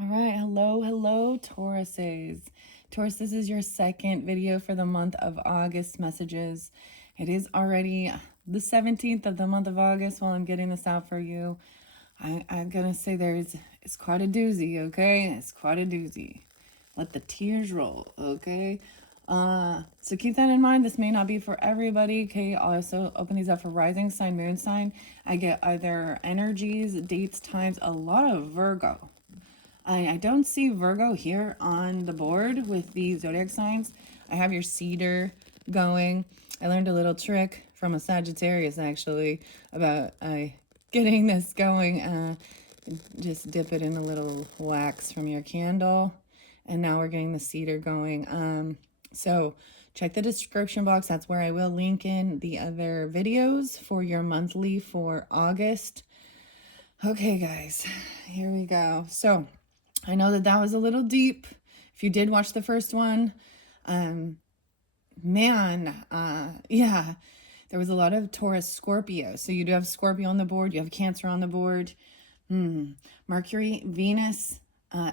All right, hello, Tauruses. Taurus, this is your second video for the month of August messages. It is already the 17th of the month of August while I'm getting this out for you. I'm gonna say it's quite a doozy, okay? It's quite a doozy. Let the tears roll, okay? So keep that in mind. This may not be for everybody. Okay, I'll also open these up for rising sign, moon sign. I get either energies, dates, times, a lot of Virgo. I don't see Virgo here on the board with the zodiac signs. I have your cedar going. I learned a little trick from a Sagittarius actually about getting this going. Just dip it in a little wax from your candle. And now we're getting the cedar going. So check the description box. That's where I will link in the other videos for your monthly for August. Okay, guys, here we go. So I know that was a little deep. If you did watch the first one, yeah, there was a lot of Taurus Scorpio. So you do have Scorpio on the board. You have Cancer on the board. Mercury, Venus,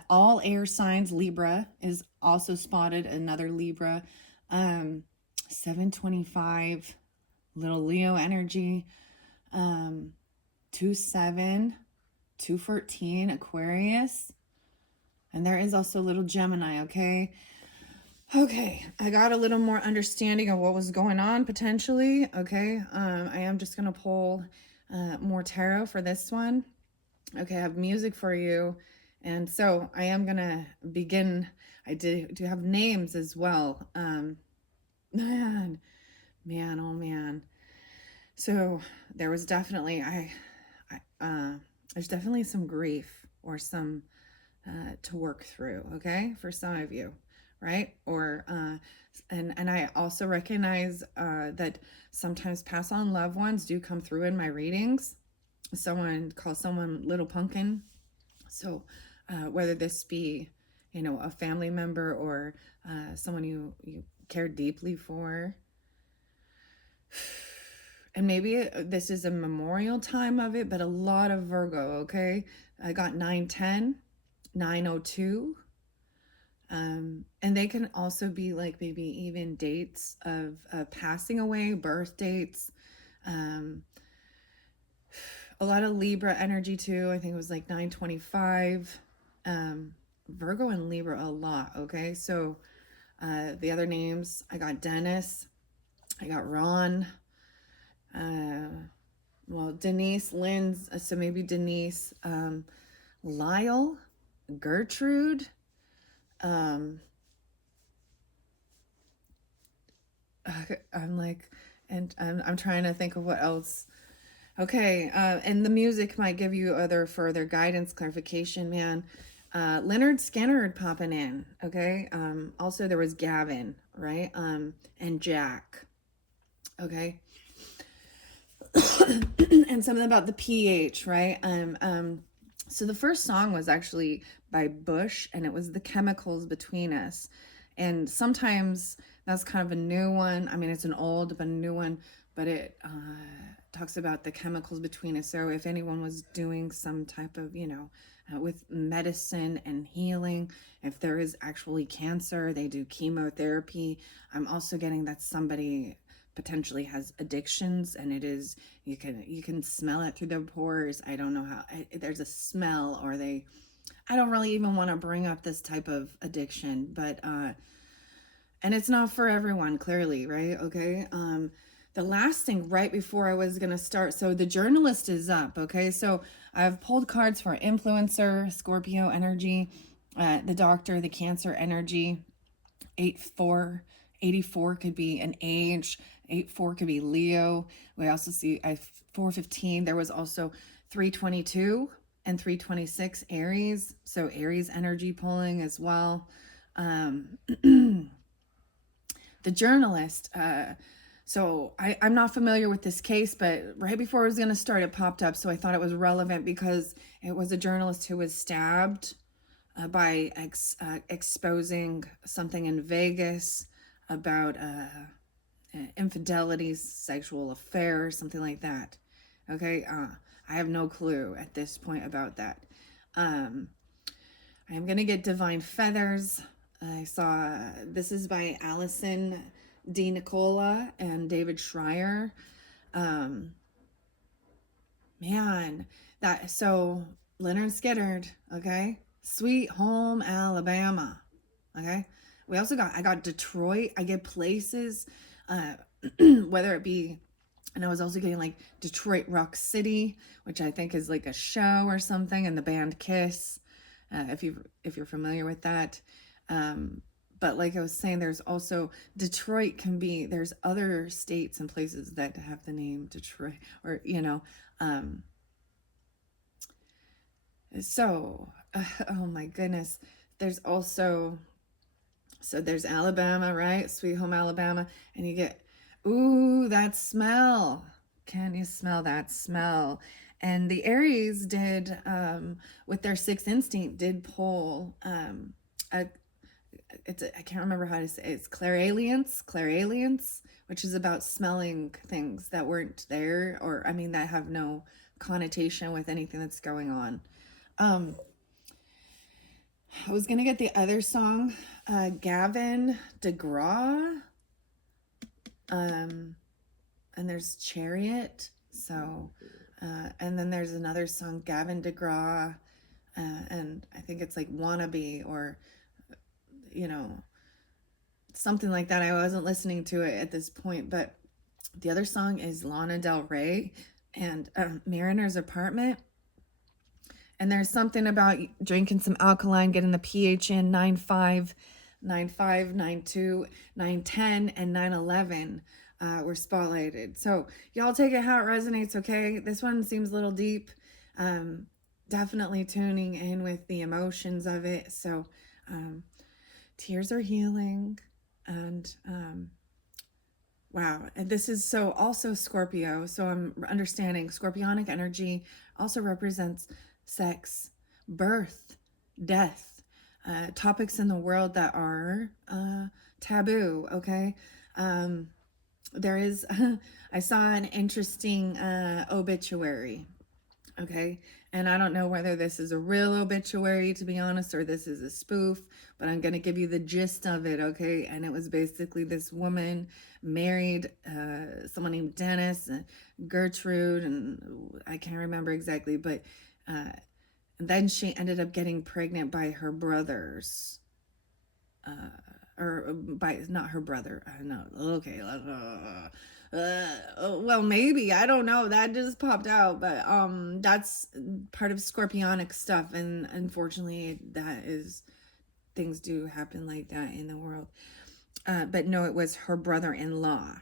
all air signs. Libra is also spotted. Another Libra. 725, little Leo energy. 2-7, 2-14, Aquarius. And there is also a little Gemini, okay? Okay, I got a little more understanding of what was going on potentially, okay? I am just going to pull more tarot for this one. Okay, I have music for you. And so I am going to begin. I do have names as well. Man, oh man. So there was definitely, there's definitely some grief or some to work through, okay, for some of you, right? Or and I also recognize that sometimes pass on loved ones do come through in my readings. Someone calls someone little pumpkin. So whether this be, you know, a family member or someone you care deeply for, and maybe this is a memorial time of it, but a lot of Virgo, okay? I got 910, 902. And they can also be like maybe even dates of passing away, birth dates. A lot of Libra energy too. I think it was like 925. Virgo and Libra a lot, okay? So the other names, I got Dennis, I got Ron, well, Denise, Lynn's, so maybe Denise, Lyle, Gertrude, I'm like, and I'm trying to think of what else. Okay, and the music might give you other further guidance, clarification, man. Leonard Skinner popping in, okay? Also, there was Gavin, right? And Jack, okay? And something about the pH, right? So the first song was actually by Bush, and it was The Chemicals Between Us. And sometimes that's kind of a new one. I mean, it's an old but a new one, but it talks about the chemicals between us. So if anyone was doing some type of, you know, with medicine and healing, if there is actually cancer, they do chemotherapy. I'm also getting that somebody potentially has addictions, and it is, you can smell it through their pores. I don't know how, there's a smell, or they, I don't really even want to bring up this type of addiction, but and it's not for everyone, clearly, right? Okay. The last thing right before I was going to start, so the journalist is up, okay? So I've pulled cards for influencer, Scorpio energy, the doctor, the Cancer energy, 8-4, 84 could be an age, 8-4 could be Leo. We also see 4-15. There was also 3-22 and 3-26 Aries, so Aries energy pulling as well. The journalist, so I'm not familiar with this case, but right before I was going to start, it popped up. So I thought it was relevant because it was a journalist who was stabbed by exposing something in Vegas about infidelities, sexual affairs, something like that. Okay, I have no clue at this point about that. I'm gonna get Divine Feathers. I saw this is by Allison D. Nicola and David Schreier. Um, Man, that so Leonard Skiddard, okay? Sweet Home Alabama. Okay. I got Detroit. I get places, uh, whether it be, and I was also getting like Detroit Rock City, which I think is like a show or something, and the band Kiss, if you're familiar with that. Um, but like I was saying, there's also Detroit can be. There's other states and places that have the name Detroit, or Um, oh my goodness, there's also there's Alabama, right? Sweet Home Alabama. And you get, ooh, that smell. Can you smell that smell? And the Aries did, with their sixth instinct, did pull, a, I can't remember how to say it. It's clairalience, which is about smelling things that weren't there, or I mean, that have no connotation with anything that's going on. Um, I was gonna get the other song, Gavin DeGraw, and there's Chariot. So, and then there's another song, Gavin DeGraw, and I think it's like Wannabe, or you know something like that. I wasn't listening to it at this point, but the other song is Lana Del Rey and Mariner's Apartment. And there's something about drinking some alkaline, getting the pH in 9.5, 9.5, 9.2, 9.10, and 9.11 were spotlighted. So y'all take it how it resonates, okay? This one seems a little deep. Definitely tuning in with the emotions of it. So tears are healing. And wow. And this is so also Scorpio. So I'm understanding Scorpionic energy also represents sex, birth, death, topics in the world that are taboo, okay? There is, I saw an interesting obituary, okay? And I don't know whether this is a real obituary, to be honest, or this is a spoof, but I'm going to give you the gist of it, okay? And it was basically this woman married someone named Dennis, and Gertrude, and I can't remember exactly, but then she ended up getting pregnant by her brothers. Or by not her brother. No, okay. Well, maybe, I don't know. That just popped out, but that's part of Scorpionic stuff, and unfortunately, that is things do happen like that in the world. But no, it was her brother-in-law,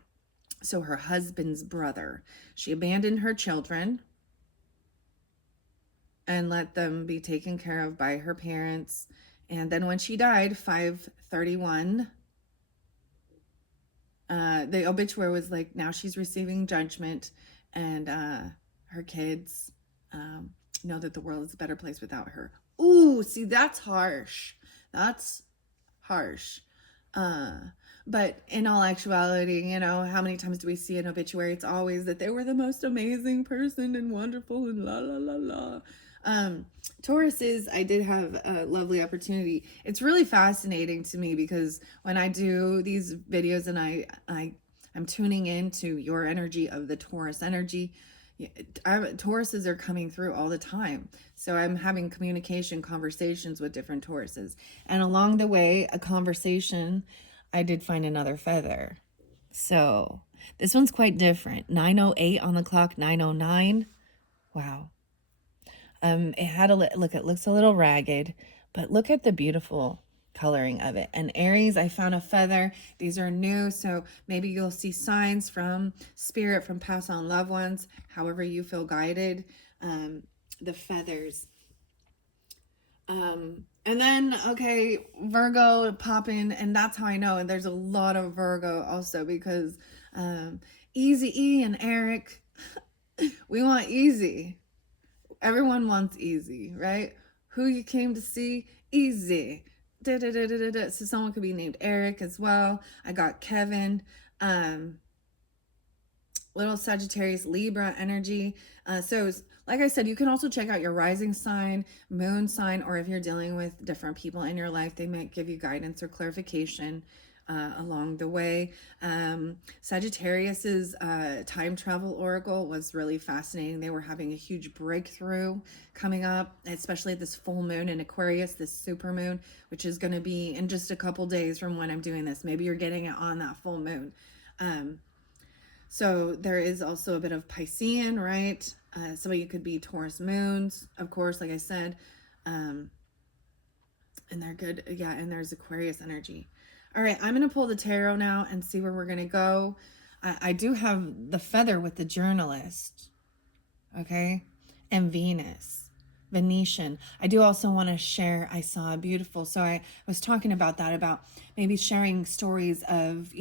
so her husband's brother. She abandoned her children and let them be taken care of by her parents. And then when she died, 5/31, the obituary was like, now she's receiving judgment, and her kids know that the world is a better place without her. Ooh, see, that's harsh. That's harsh. Uh, but in all actuality, how many times do we see an obituary? It's always that they were the most amazing person and wonderful and la la la la. Tauruses, I did have a lovely opportunity. It's really fascinating to me because when I do these videos and I'm tuning into your energy of the Taurus energy, Tauruses are coming through all the time. So I'm having conversations with different Tauruses. And along the way, a conversation, I did find another feather. So this one's quite different. 9:08 on the clock, 9:09. Wow. It had a look, it looks a little ragged, but look at the beautiful coloring of it. And Aries, I found a feather. These are new, so maybe you'll see signs from spirit, from past on loved ones, however you feel guided. The feathers. And then, okay, Virgo pop in, and that's how I know. And there's a lot of Virgo also because Easy E and Eric, we want easy. Everyone wants easy, right? Who you came to see? Easy. Da, da, da, da, da, da. So someone could be named Eric as well. I got Kevin. Little Sagittarius Libra energy. So like I said, you can also check out your rising sign, moon sign, or if you're dealing with different people in your life, they might give you guidance or clarification along the way. Sagittarius's time travel oracle was really fascinating. They were having a huge breakthrough coming up, especially this full moon in Aquarius, this super moon, which is going to be in just a couple days from when I'm doing this. Maybe you're getting it on that full moon. Um, so there is also a bit of Piscean, right? Some of you could be Taurus moons, of course, like I said. Um, and they're good. Yeah, and there's Aquarius energy. All right, I'm going to pull the tarot now and see where we're going to go. I do have the feather with the journalist, okay? And Venus, Venetian. I do also want to share, I saw a beautiful, so I was talking about that, about maybe sharing stories of,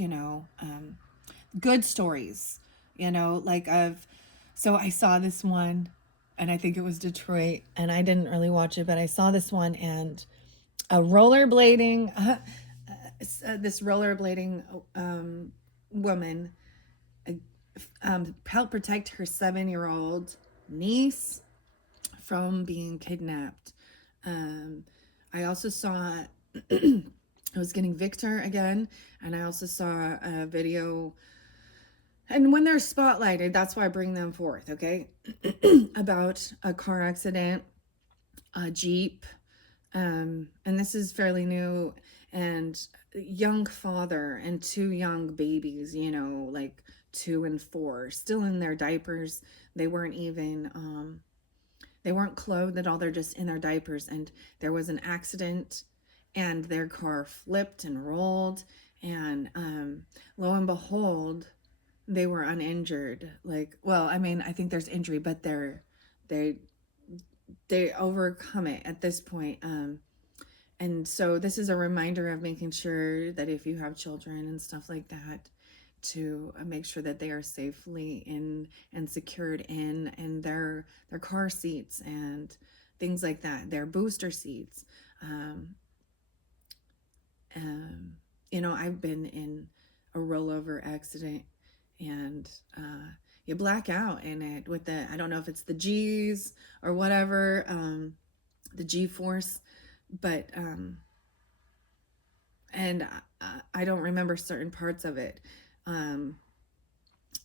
good stories, like of, so I saw this one and I think it was Detroit and I didn't really watch it, but I saw this one and a rollerblading, this rollerblading woman helped protect her 7-year-old niece from being kidnapped. I also saw, I was getting Victor again, and I also saw a video. And when they're spotlighted, that's why I bring them forth, okay? About a car accident, a Jeep, and this is fairly new, and young father and 2 young babies, like 2 and 4, still in their diapers. They weren't even, they weren't clothed at all. They're just in their diapers. And there was an accident and their car flipped and rolled. And lo and behold, they were uninjured. Like, well, I mean, I think there's injury, but they they overcome it at this point. And so this is a reminder of making sure that if you have children and stuff like that, to make sure that they are safely in and secured in their car seats and things like that, their booster seats. Um, um, I've been in a rollover accident, and you black out in it with the, I don't know if it's the G's or whatever, the G force, but and I don't remember certain parts of it. Um,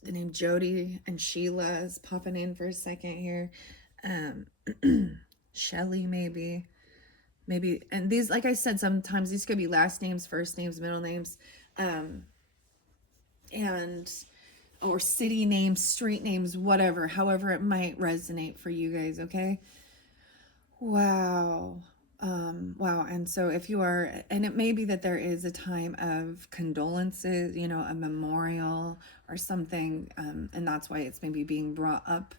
the name Jody and Sheila is popping in for a second here. Um, Shelly, maybe. And these, like I said, sometimes these could be last names, first names, middle names, um, and or city names, street names, whatever, however it might resonate for you guys. Okay. Wow. Wow. And so if you are, and it may be that there is a time of condolences, a memorial or something, and that's why it's maybe being brought up,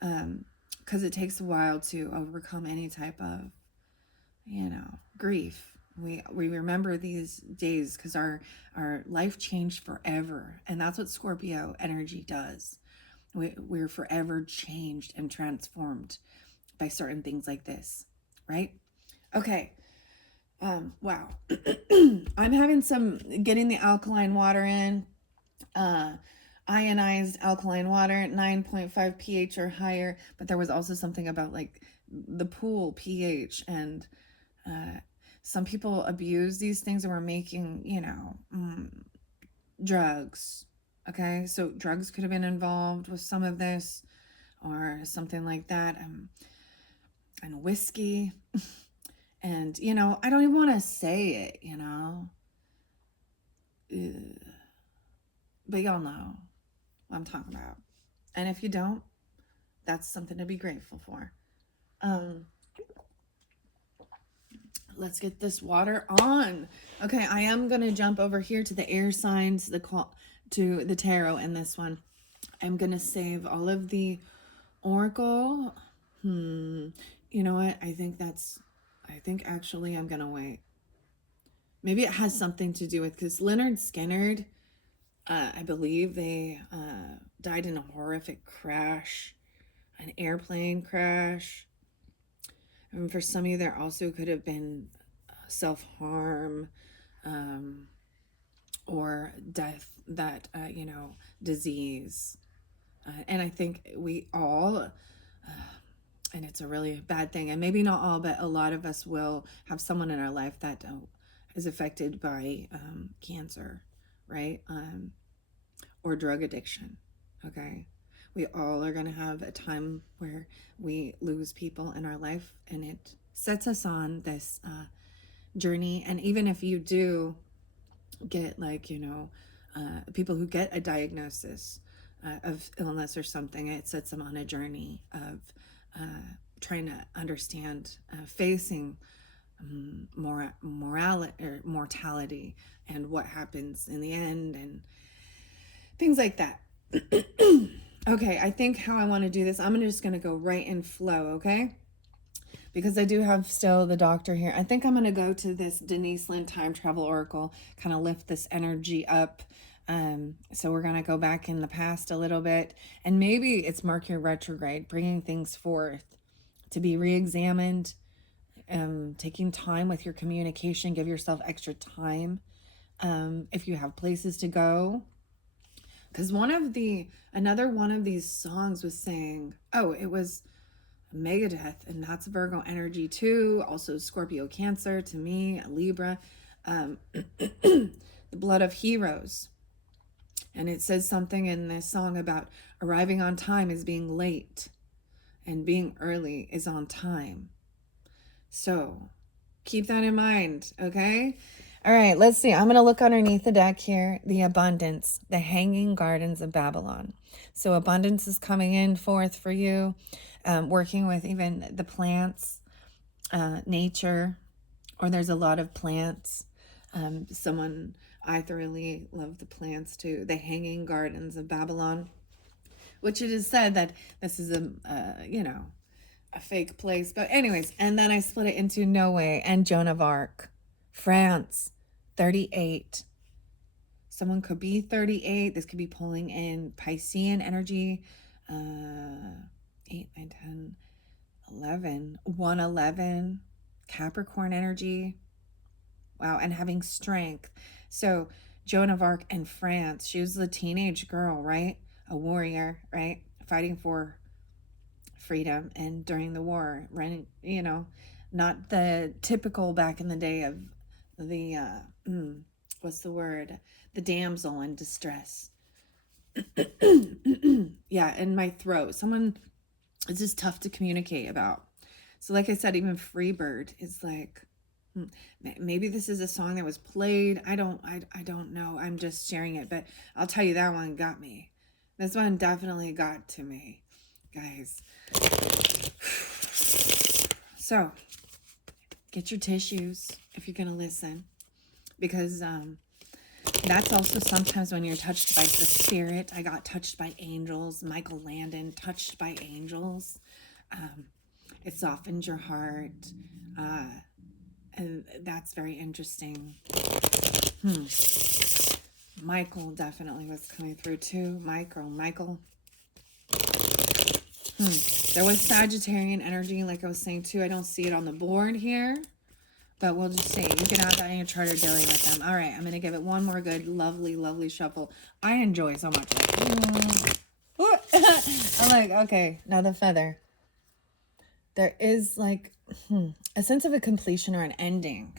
because it takes a while to overcome any type of, grief. We remember these days because our life changed forever, and that's what Scorpio energy does. We're forever changed and transformed by certain things like this, right? Okay. Wow. I'm having some getting the alkaline water in. Ionized alkaline water, 9.5 pH or higher. But there was also something about like the pool pH, and some people abuse these things and were making, drugs. Okay, so drugs could have been involved with some of this or something like that. And whiskey. And, I don't even want to say it. Ugh. But y'all know what I'm talking about. And if you don't, that's something to be grateful for. Um, let's get this water on. Okay, I am going to jump over here to the air signs, to the tarot in this one. I'm going to save all of the oracle. You know what? I think actually I'm going to wait. Maybe it has something to do with, because Leonard Skinner, I believe they died in a horrific crash, an airplane crash. And for some of you, there also could have been self-harm, or death, that, disease. And I think we all, and it's a really bad thing. And maybe not all, but a lot of us will have someone in our life that is affected by cancer, right? Or drug addiction. Okay. We all are going to have a time where we lose people in our life, and it sets us on this journey. And even if you do get, like, people who get a diagnosis of illness or something, it sets them on a journey of trying to understand, facing mortality and what happens in the end and things like that. Okay, I think how I want to do this, I'm just going to go right in flow, okay? Because I do have still the doctor here. I think I'm going to go to this Denise Lynn Time Travel Oracle, kind of lift this energy up. So we're going to go back in the past a little bit. And maybe it's Mercury retrograde, bringing things forth to be re-examined, taking time with your communication. Give yourself extra time if you have places to go. Because another one of these songs was saying, oh, it was Megadeth, and that's Virgo energy too. Also Scorpio, Cancer to me, a Libra. The blood of heroes. And it says something in this song about arriving on time is being late, and being early is on time. So keep that in mind, okay? All right, let's see. I'm going to look underneath the deck here. The abundance, the hanging gardens of Babylon. So abundance is coming in forth for you, working with even the plants, nature, or there's a lot of plants. I thoroughly love the plants too. The hanging gardens of Babylon, which it is said that this is a fake place. But anyways, and then I split it into Noe and Joan of Arc. France, 38. Someone could be 38. This could be pulling in Piscean energy. 8, 9, 10, 11. 111. Capricorn energy. Wow, and having strength. So Joan of Arc in France, she was a teenage girl, right? A warrior, right? Fighting for freedom, and during the war, running, not the typical back in the day of the what's the word, the damsel in distress. Yeah, in my throat, someone, it's just tough to communicate about. So like I said, even Freebird is like, maybe this is a song that was played. I don't know, I'm just sharing it, but I'll tell you, that one got me. This one definitely got to me, guys. So get your tissues if you're gonna listen, because that's also sometimes when you're touched by the spirit. I got touched by angels. Michael Landon, touched by angels. It softens your heart, and that's very interesting. Michael definitely was coming through too. Michael. There was Sagittarian energy, like I was saying too. I don't see it on the board here, but we'll just see. You can add that in your chart or dealing with them. All right, I'm going to give it one more good, lovely, lovely shuffle. I enjoy so much. I'm like, okay, now the feather. There is like a sense of a completion or an ending,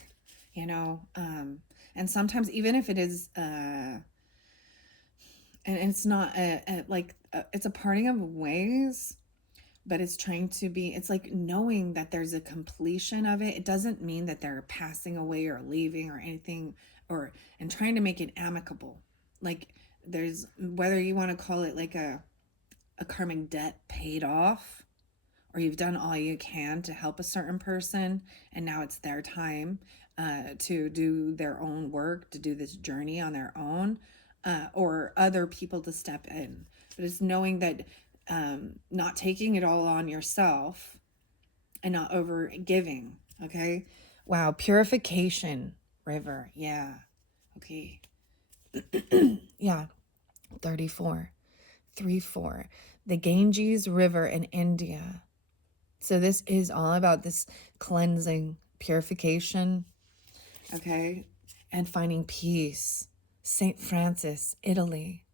and sometimes even if it is, and it's not it's a parting of ways, but it's trying to be, it's like knowing that there's a completion of it. It doesn't mean that they're passing away or leaving or anything, and trying to make it amicable. Like there's, whether you want to call it like a karmic debt paid off, or you've done all you can to help a certain person, and now it's their time to do their own work, to do this journey on their own, or other people to step in. But it's knowing that not taking it all on yourself and not over giving. Okay. Wow. Purification river. Yeah. Okay. Yeah. 34. 3-4. The Ganges River in India. So this is all about this cleansing, purification. Okay. And finding peace. St. Francis, Italy.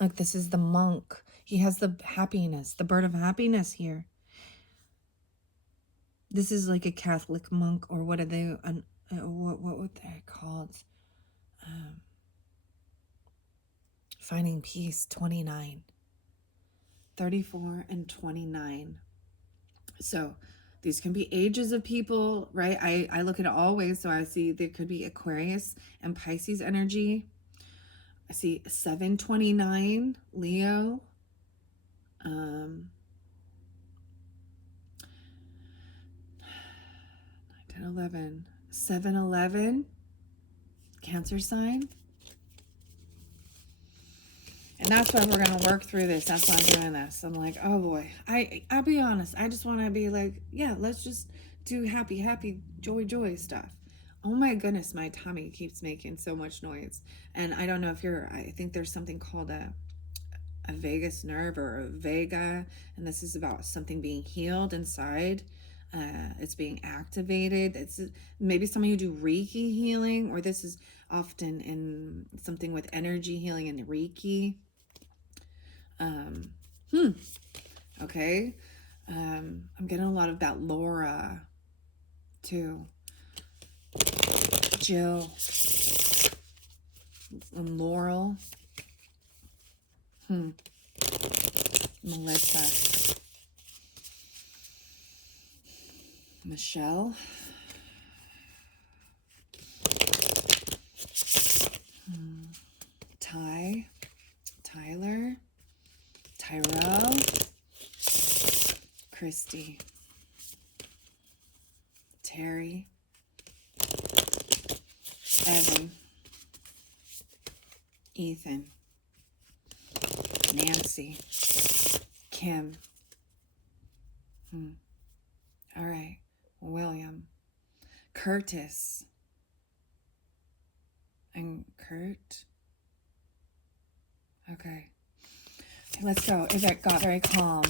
Look, this is the monk. He has the happiness, the bird of happiness here. This is like a Catholic monk, or what are they? What would they called? Finding Peace 29, 34, and 29. So these can be ages of people, right? I look at it all ways. So I see there could be Aquarius and Pisces energy. I see 729 Leo. 10, 11. 7-11 Cancer sign. And that's why we're going to work through this. That's why I'm doing this. I'm like, oh boy. I'll be honest. I just want to be like, yeah, let's just do happy, happy, joy, joy stuff. Oh my goodness, my tummy keeps making so much noise. And I don't know if I think there's something called a vagus nerve or a vega. And this is about something being healed inside. It's being activated. It's maybe some of you do Reiki healing, or this is often in something with energy healing and Reiki. Okay. I'm getting a lot about Laura too. Jill and Laurel. Melissa. Michelle. Tyler. Tyrell. Christy. Terry. Evan. Ethan. Nancy. Kim. All right. William. Curtis. And Kurt. Okay. Let's go. It got very calm.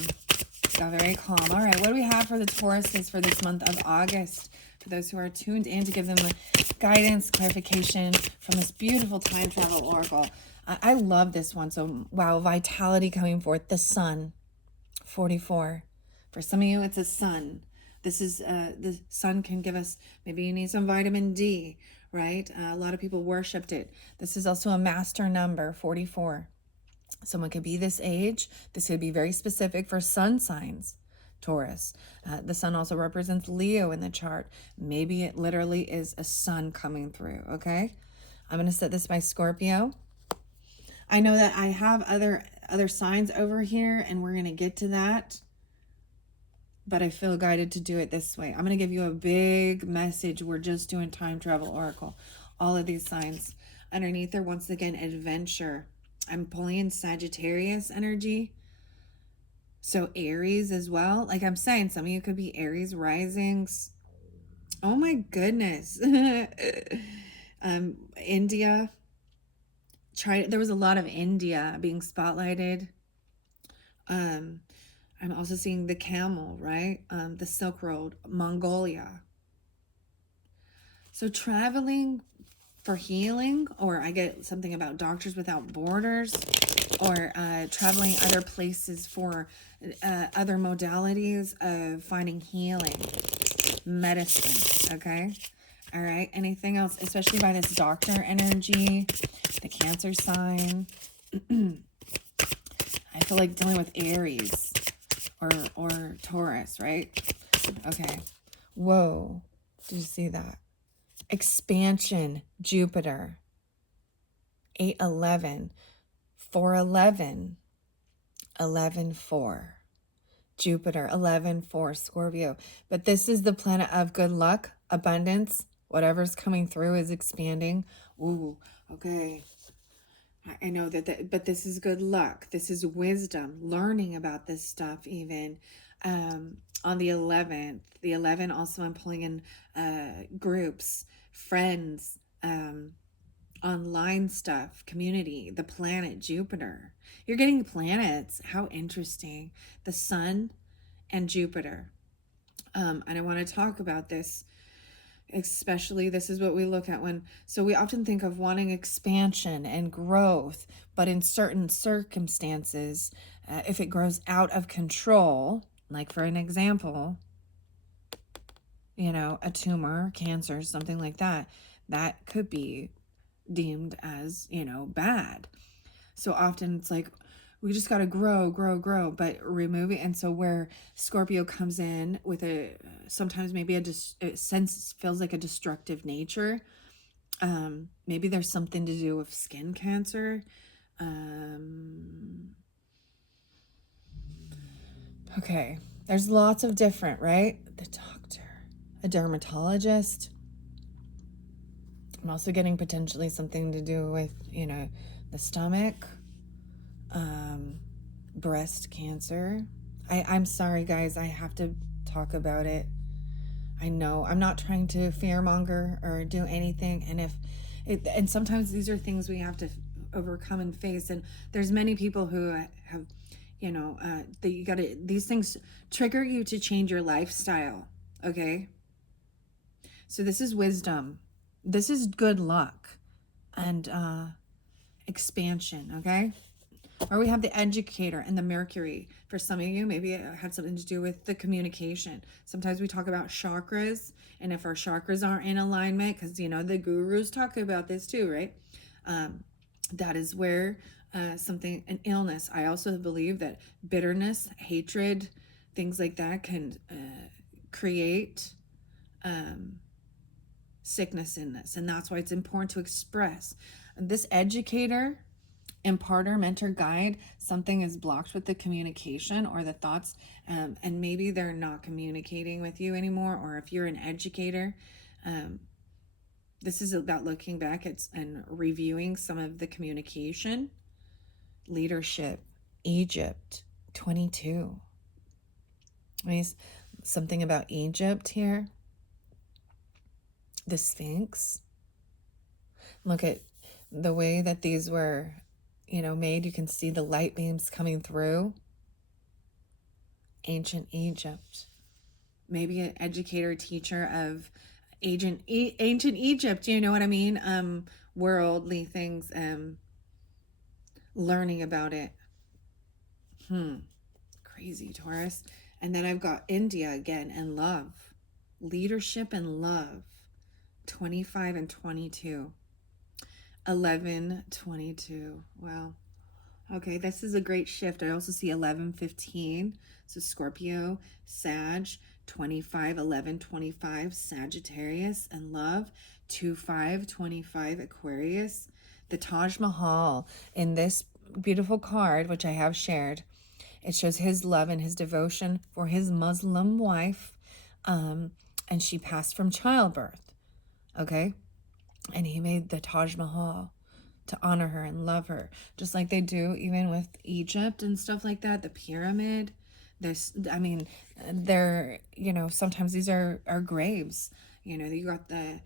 Got very calm. All right. What do we have for the Tauruses for this month of August? For those who are tuned in, to give them the guidance, clarification from this beautiful time travel oracle. I love this one. So, wow, vitality coming forth. The sun, 44. For some of you, it's a sun. This is, the sun can give us, maybe you need some vitamin D, right? A lot of people worshipped it. This is also a master number, 44. Someone could be this age. This could be very specific for sun signs, Taurus. The sun also represents Leo in the chart. Maybe it literally is a sun coming through, okay? I'm going to set this by Scorpio. I know that I have other signs over here, and we're going to get to that. But I feel guided to do it this way. I'm going to give you a big message. We're just doing time travel oracle. All of these signs. Underneath there, once again, adventure. I'm pulling in Sagittarius energy. So Aries as well. Like I'm saying, some of you could be Aries risings. Oh my goodness. India. There was a lot of India being spotlighted. I'm also seeing the camel, right? The Silk Road, Mongolia. So traveling for healing, or I get something about Doctors Without Borders, or traveling other places for other modalities of finding healing, medicine, okay? All right, anything else, especially by this doctor energy, the Cancer sign. I feel like dealing with Aries or Taurus, right? Okay. Whoa, did you see that? Expansion, Jupiter, 8-11, 4-11, 11-4, Jupiter, 11-4, Scorpio. But this is the planet of good luck, abundance. Whatever's coming through is expanding. Ooh, okay. I know that, but this is good luck. This is wisdom, learning about this stuff even. On the 11th, the 11 also I'm pulling in groups, friends, online stuff, community, the planet Jupiter. You're getting planets. How interesting. The sun and Jupiter. And I want to talk about this, especially this is what we look at so we often think of wanting expansion and growth, but in certain circumstances, if it grows out of control, like for an example, a tumor, cancer, something like that, that could be deemed as, bad. So often it's like, we just got to grow, grow, grow, but remove it. And so where Scorpio comes in with sometimes maybe it sense feels like a destructive nature. Maybe there's something to do with skin cancer. Okay. There's lots of different, right? The doctor, a dermatologist. I'm also getting potentially something to do with, the stomach, breast cancer. I'm sorry, guys. I have to talk about it. I know I'm not trying to fearmonger or do anything. And sometimes these are things we have to overcome and face. And there's many people who have, that you got to, these things trigger you to change your lifestyle. Okay. So this is wisdom. This is good luck and expansion. Okay. Or we have the educator and the Mercury. For some of you, maybe it had something to do with the communication. Sometimes we talk about chakras, and if our chakras aren't in alignment, because the gurus talk about this too, right? That is where an illness. I also believe that bitterness, hatred, things like that can create sickness in this, and that's why it's important to express. This educator, imparter, mentor, guide, something is blocked with the communication or the thoughts, and maybe they're not communicating with you anymore. Or if you're an educator, this is about looking back and reviewing some of the communication. Leadership, Egypt, 22. Something about Egypt here. The Sphinx. Look at the way that these were made. You can see the light beams coming through. Ancient Egypt. Maybe an educator, teacher of ancient Egypt, you know what I mean? Worldly things, learning about it. Crazy, Taurus. And then I've got India again, and love. Leadership and love. 25 and 22. 11, 22. Wow. Okay, this is a great shift. I also see 11, 15. So Scorpio, Sag, 25, 11, 25, Sagittarius, and love. 2, 5, 25, Aquarius. The Taj Mahal in this beautiful card, which I have shared, it shows his love and his devotion for his Muslim wife. And she passed from childbirth. Okay. And he made the Taj Mahal to honor her and love her, just like they do even with Egypt and stuff like that. The pyramid, they're sometimes these are graves. You got the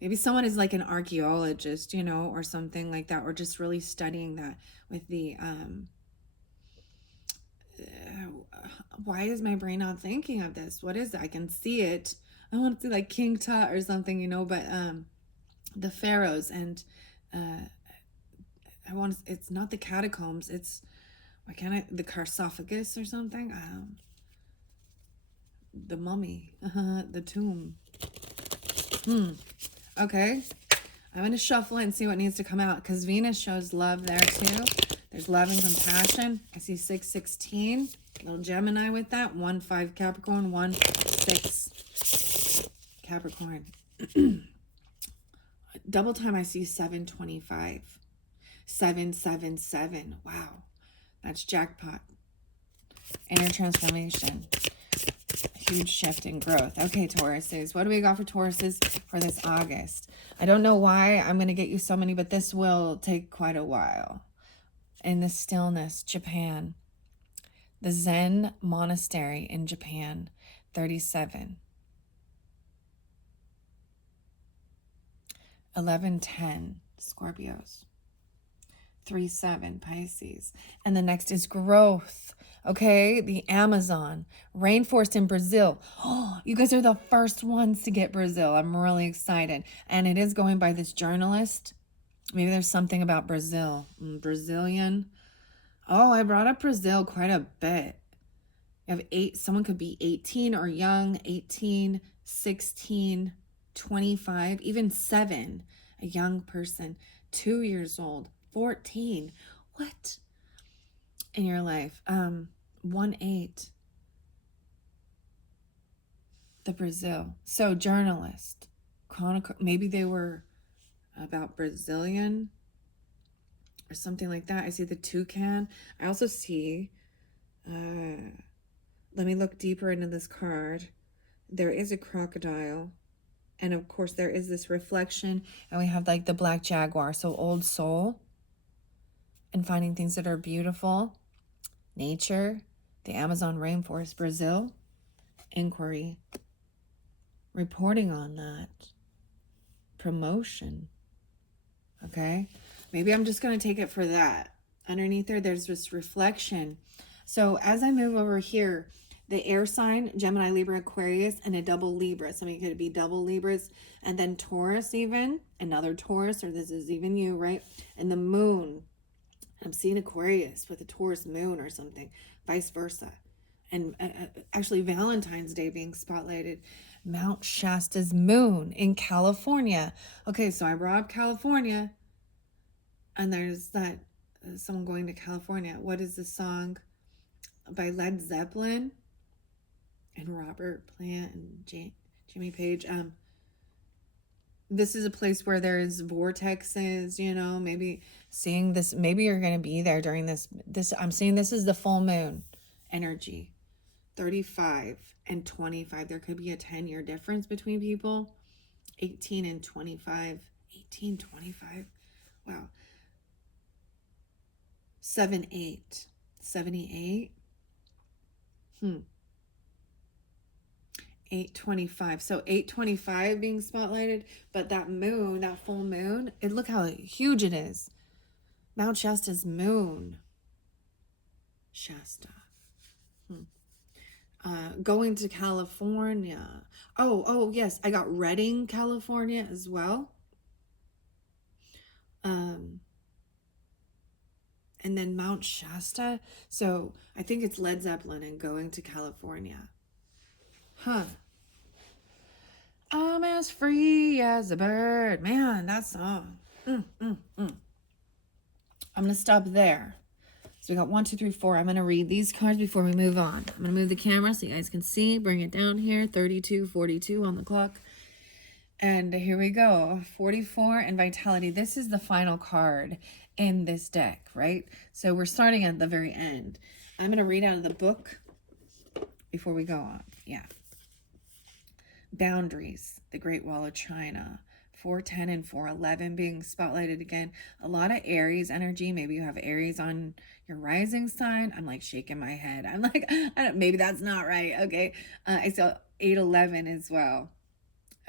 maybe someone is like an archaeologist, or something like that, or just really studying that with the why is my brain not thinking of this? What is it? I can see it. I want to see like King Tut or something, but the pharaohs, and it's not the catacombs, it's the sarcophagus or something, the mummy, the tomb. Okay, I'm going to shuffle it and see what needs to come out, because Venus shows love there too. There's love and compassion. I see 6, 16, little Gemini with that. 1, 5 Capricorn, 1, 6 Capricorn. Double time, I see 7, 25. 7, 7, 7. Wow. That's jackpot. Inner transformation. Huge shift in growth. Okay, Tauruses. What do we got for Tauruses for this August? I don't know why I'm going to get you so many, but this will take quite a while. In the stillness, Japan. The Zen monastery in Japan. 37. 11, 10. Scorpios. 3, 7. Pisces. And the next is growth. Okay, the Amazon, rainforest in Brazil. Oh, you guys are the first ones to get Brazil. I'm really excited. And it is going by this journalist. Maybe there's something about Brazil. Brazilian. Oh, I brought up Brazil quite a bit. You have 8, someone could be 18 or young, 18, 16, 25, even 7, a young person, 2 years old, 14. What in your life? 1, 8, the Brazil. So journalist, chronicle, maybe they were about Brazilian or something like that. I see the toucan. I also see, let me look deeper into this card. There is a crocodile. And of course, there is this reflection. And we have like the black jaguar. So old soul and finding things that are beautiful. Nature, the Amazon rainforest, Brazil, inquiry, reporting on that, promotion. Okay, maybe I'm just going to take it for that. Underneath there's this reflection. So as I move over here, the air sign, Gemini, Libra, Aquarius, and a double Libra. Somebody could be double Libras, and then Taurus, even another Taurus, or this is even you, right? And the moon. I'm seeing Aquarius with a Taurus moon or something, vice versa. And actually, Valentine's Day being spotlighted. Mount Shasta's moon in California. Okay, so I brought up California, and there's that song going to California. What is the song by Led Zeppelin and Robert Plant and Jimmy Page? This is a place where there's vortexes, maybe seeing this, maybe you're going to be there during this, I'm seeing this is the full moon energy, 35 and 25. There could be a 10-year difference between people, 18 and 25, 18, 25. Wow. 7, 8, 78. 825. So 825 being spotlighted, but that moon, that full moon, look how huge it is. Mount Shasta's moon. Shasta. Going to California. Oh, yes. I got Redding, California as well. And then Mount Shasta. So I think it's Led Zeppelin and Going to California. I'm as free as a bird. Man, that song. I'm going to stop there. So we got 1, 2, 3, 4. I'm going to read these cards before we move on. I'm going to move the camera so you guys can see. Bring it down here. 32, 42 on the clock. And here we go. 44 and Vitality. This is the final card in this deck, right? So we're starting at the very end. I'm going to read out of the book before we go on. Yeah. Boundaries, the Great Wall of China, 410 and 411 being spotlighted again. A lot of Aries energy. Maybe you have Aries on your rising sign. I'm like shaking my head. I'm like, maybe that's not right. Okay. I saw 811 as well.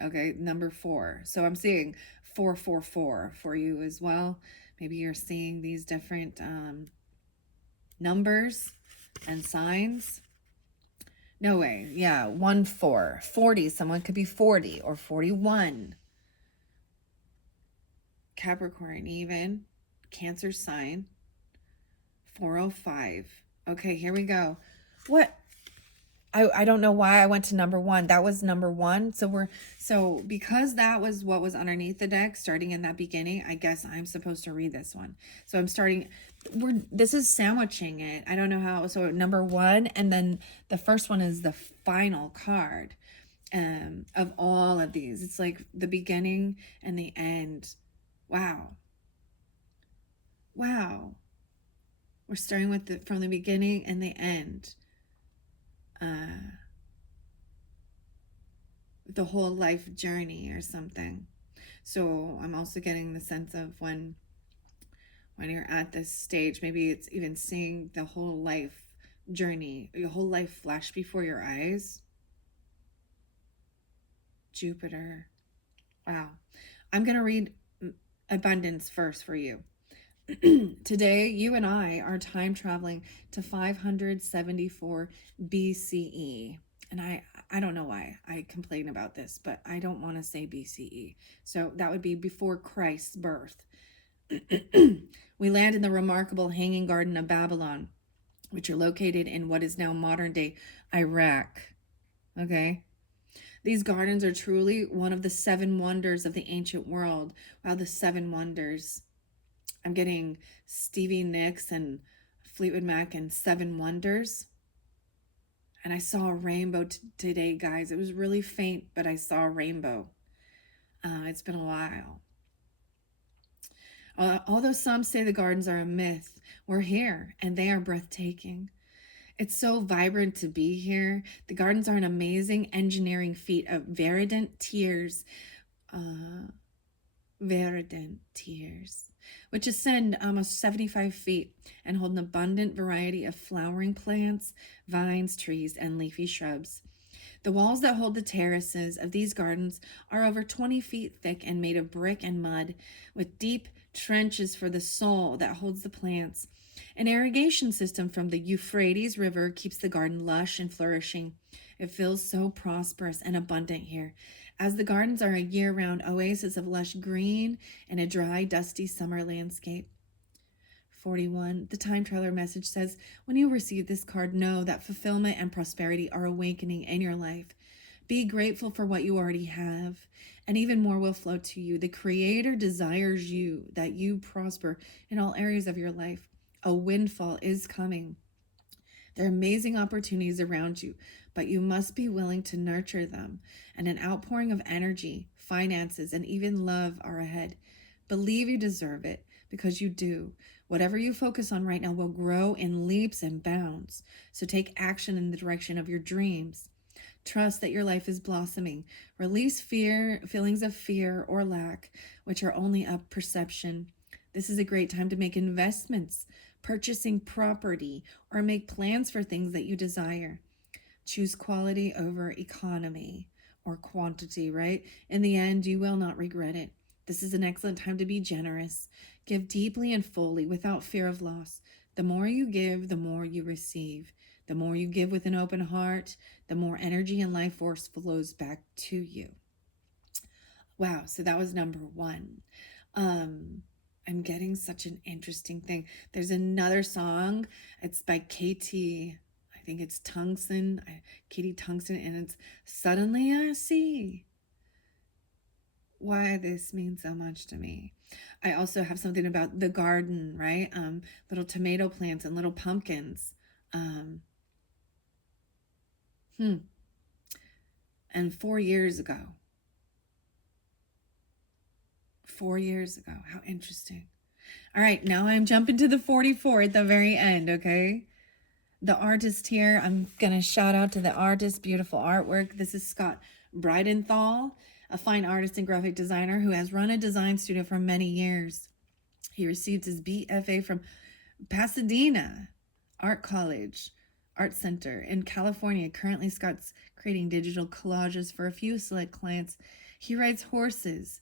Okay. Number 4. So I'm seeing 444 for you as well. Maybe you're seeing these different numbers and signs. No way. Yeah. 1, 4. 40. Someone could be 40 or 41. Capricorn even. Cancer sign. 405. Okay, here we go. What? I don't know why I went to number 1. That was number 1. So because that was what was underneath the deck, starting in that beginning, I guess I'm supposed to read this one. So I'm starting, this is sandwiching it. I don't know how. So number 1, and then the first one is the final card of all of these. It's like the beginning and the end. Wow. We're starting with from the beginning and the end. The whole life journey or something. So I'm also getting the sense of when you're at this stage, maybe it's even seeing the whole life journey, your whole life flash before your eyes. Jupiter. Wow. I'm going to read abundance first for you. Today, you and I are time traveling to 574 BCE. And I don't know why I complain about this, but I don't want to say BCE. So that would be before Christ's birth. We land in the remarkable Hanging Garden of Babylon. which are located in what is now modern day Iraq. Okay. These gardens are truly one of the seven wonders of the ancient world. Wow, the seven wonders. I'm getting Stevie Nicks and Fleetwood Mac and Seven Wonders. And I saw a rainbow today, guys. It was really faint, but I saw a rainbow. It's been a while. Although some say the gardens are a myth, we're here and they are breathtaking. It's so vibrant to be here. The gardens are an amazing engineering feat of uh, verdant tears, which ascend almost 75 feet and hold an abundant variety of flowering plants, vines, trees, and leafy shrubs. The walls that hold the terraces of these gardens are over 20 feet thick and made of brick and mud, with deep trenches for the soil that holds the plants. An irrigation system from the Euphrates River keeps the garden lush and flourishing. It feels so prosperous and abundant here, as the gardens are a year-round oasis of lush green in a dry, dusty summer landscape. 41. The time traveler message says, when you receive this card, know that fulfillment and prosperity are awakening in your life. Be grateful for what you already have, and even more will flow to you. The Creator desires you, that you prosper in all areas of your life. A windfall is coming. There are amazing opportunities around you, but you must be willing to nurture them. And an outpouring of energy, finances, and even love are ahead. Believe you deserve it, because you do. Whatever you focus on right now will grow in leaps and bounds. So take action in the direction of your dreams. Trust that your life is blossoming. Release feelings of fear or lack, which are only a perception. This is a great time to make investments, purchasing property, or make plans for things that you desire. Choose quality over economy or quantity, right? In the end, you will not regret it. This is an excellent time to be generous. Give deeply and fully without fear of loss. The more you give, the more you receive. The more you give with an open heart, the more energy and life force flows back to you. Wow, so that was number one. I'm getting such an interesting thing. There's another song. It's by Katie. I think it's Tungsten. Katie Tungsten, and it's Suddenly I See Why This Means So Much to Me. I also have something about the garden, right? Little tomato plants and little pumpkins. Um, hmm. And 4 years ago, how interesting. All right, now I'm jumping to the 44 at the very end, okay? The artist here, I'm going to shout out to the artist, beautiful artwork. This is Scott Bridenthal, a fine artist and graphic designer who has run a design studio for many years. He received his BFA from Pasadena Art College, Art Center in California. Currently, Scott's creating digital collages for a few select clients. He rides horses,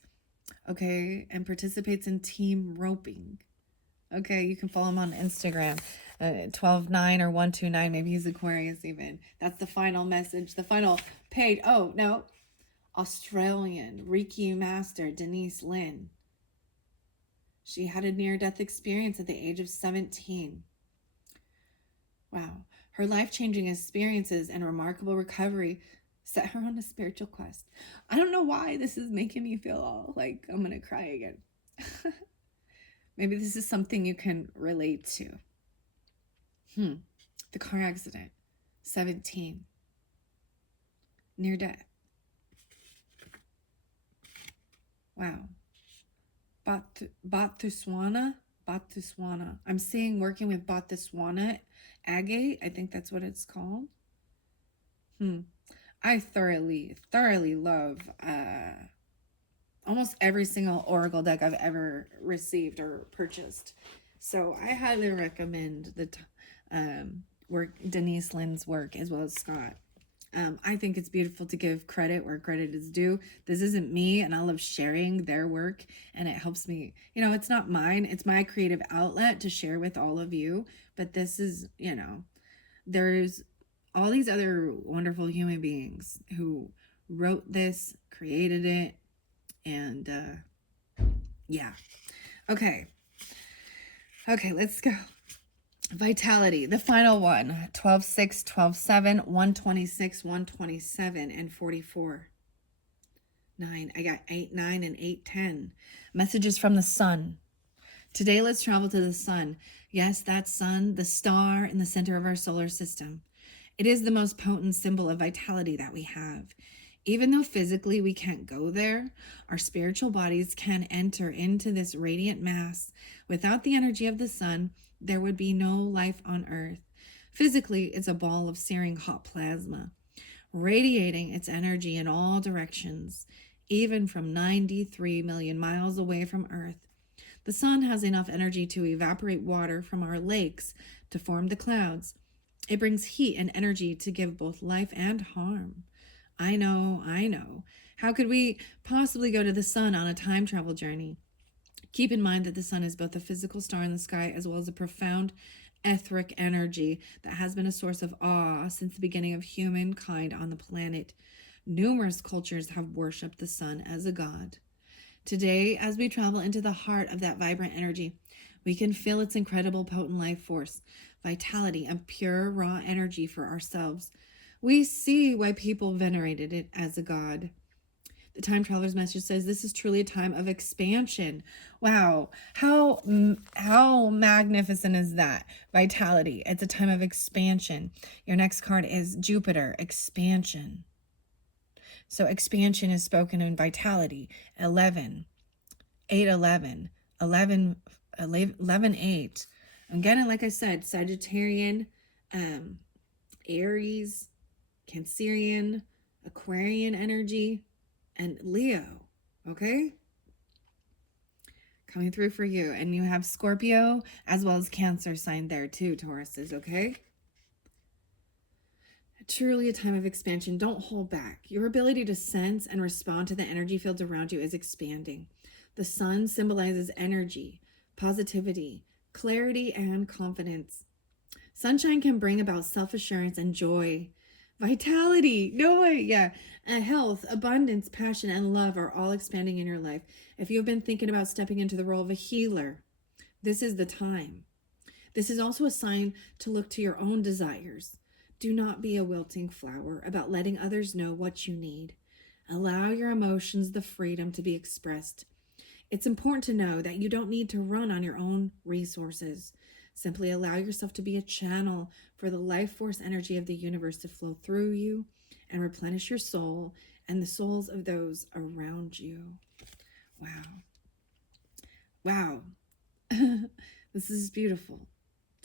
okay, and participates in team roping. Okay, you can follow him on Instagram, 129 or 129. Maybe he's Aquarius even. That's the final message, the final page. Oh, no. Australian Reiki master Denise Lynn. She had a near-death experience at the age of 17. Wow. Her life-changing experiences and remarkable recovery set her on a spiritual quest. I don't know why this is making me feel all like I'm going to cry again. Maybe this is something you can relate to. The car accident, 17. Near death. Wow. Botswana. I'm seeing working with Botswana agate. I think that's what it's called. I thoroughly love almost every single oracle deck I've ever received or purchased. So I highly recommend the work, Denise Lynn's work, as well as Scott. I think it's beautiful to give credit where credit is due. This isn't me, and I love sharing their work, and it helps me. It's not mine. It's my creative outlet to share with all of you. But this is, there's all these other wonderful human beings who wrote this, created it, and yeah. Okay, let's go. Vitality, the final one, 12-6, 12-7, 126, 127, and 44. 9. I got 8, 9, and 8, 10. Messages from the sun. Today, let's travel to the sun. Yes, that sun, the star in the center of our solar system. It is the most potent symbol of vitality that we have. Even though physically we can't go there, our spiritual bodies can enter into this radiant mass. Without the energy of the sun, there would be no life on Earth. Physically, it's a ball of searing hot plasma, radiating its energy in all directions, even from 93 million miles away from Earth. The sun has enough energy to evaporate water from our lakes to form the clouds. It brings heat and energy to give both life and harm. I know, I know. How could we possibly go to the sun on a time travel journey? Keep in mind that the sun is both a physical star in the sky as well as a profound etheric energy that has been a source of awe since the beginning of humankind on the planet. Numerous cultures have worshipped the sun as a god. Today, as we travel into the heart of that vibrant energy, we can feel its incredible potent life force, vitality, and pure raw energy for ourselves. We see why people venerated it as a god. The time traveler's message says this is truly a time of expansion. Wow, how magnificent is that? Vitality. It's a time of expansion. Your next card is Jupiter, expansion. So expansion is spoken in vitality. 11, 8, 11, 11, 11, 8. Again, like I said, Sagittarian, Aries, Cancerian, Aquarian energy, and Leo, okay? Coming through for you. And you have Scorpio as well as Cancer sign there too, Tauruses, okay? Truly a time of expansion. Don't hold back. Your ability to sense and respond to the energy fields around you is expanding. The sun symbolizes energy, positivity, clarity, and confidence. Sunshine can bring about self-assurance and joy. Vitality, no way, yeah. Health, abundance, passion, and love are all expanding in your life. If you've been thinking about stepping into the role of a healer, this is the time. This is also a sign to look to your own desires. Do not be a wilting flower about letting others know what you need. Allow your emotions the freedom to be expressed. It's important to know that you don't need to run on your own resources. Simply allow yourself to be a channel for the life force energy of the universe to flow through you and replenish your soul and the souls of those around you. Wow. Wow. This is beautiful,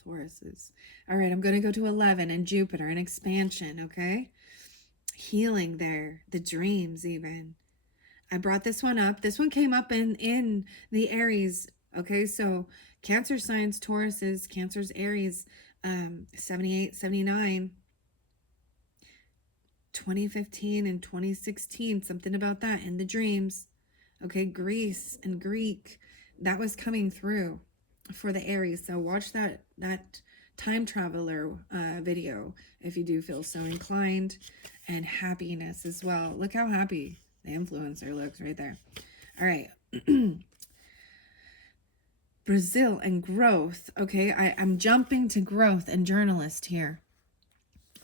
Tauruses. All right, I'm going to go to 11 and Jupiter and expansion, okay? Healing there, the dreams even. I brought this one up. This one came up in the Aries, okay? So Cancer signs, Tauruses, Cancer's Aries, 78, 79, 2015 and 2016, something about that in the dreams. Okay, Greece and Greek, that was coming through for the Aries. So watch that time traveler video if you do feel so inclined, and happiness as well. Look how happy the influencer looks right there. All right. Brazil and growth. Okay, I'm jumping to growth and journalist here.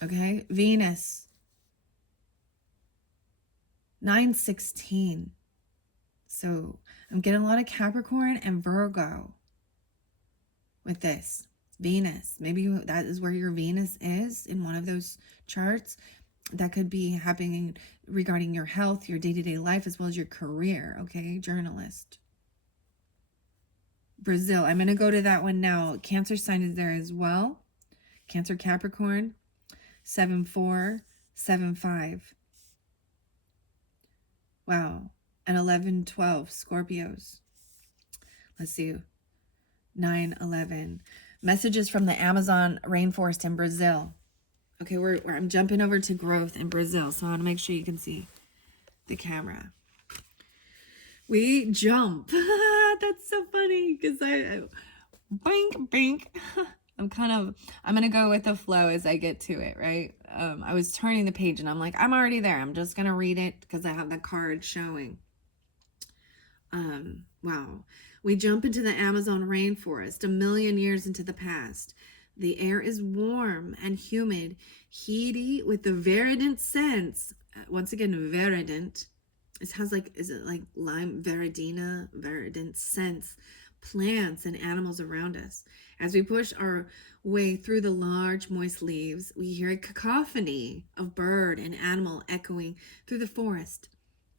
Okay, Venus. 916. So I'm getting a lot of Capricorn and Virgo with this. Venus. Maybe that is where your Venus is in one of those charts. That could be happening regarding your health, your day-to-day life, as well as your career. Okay, journalist. Brazil. I'm going to go to that one now. Cancer sign is there as well. Cancer, Capricorn. 7-4, 7-5. Wow. And 11-12, Scorpios. Let's see. 9-11. Messages from the Amazon rainforest in Brazil. Okay, I'm jumping over to growth in Brazil, so I want to make sure you can see the camera. We jump. That's so funny because I bink, bink. I'm going to go with the flow as I get to it, right? I was turning the page and I'm like, I'm already there. I'm just going to read it because I have the card showing. Wow. We jump into the Amazon rainforest 1 million years into the past. The air is warm and humid, heady with the verdant scents. Once again, verdant. It has like, is it like lime, verdina, verdant scents, plants and animals around us. As we push our way through the large, moist leaves, we hear a cacophony of bird and animal echoing through the forest.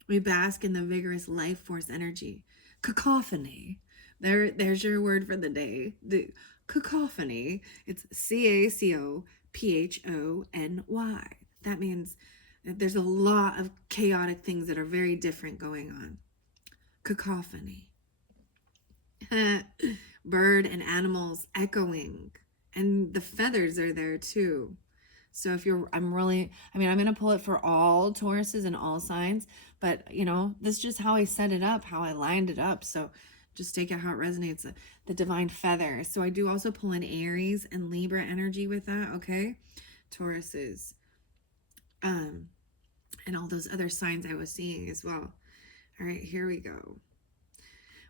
We bask in the vigorous life force energy. Cacophony. There's your word for the day. The cacophony. It's CACOPHONY. That means that there's a lot of chaotic things that are very different going on. Cacophony. Bird and animals echoing. And the feathers are there too. So if you're, I'm going to pull it for all Tauruses and all signs, but this is just how I set it up, how I lined it up. So just take it how it resonates, the divine feather. So I do also pull in Aries and Libra energy with that. Okay. Tauruses, and all those other signs I was seeing as well. All right, here we go.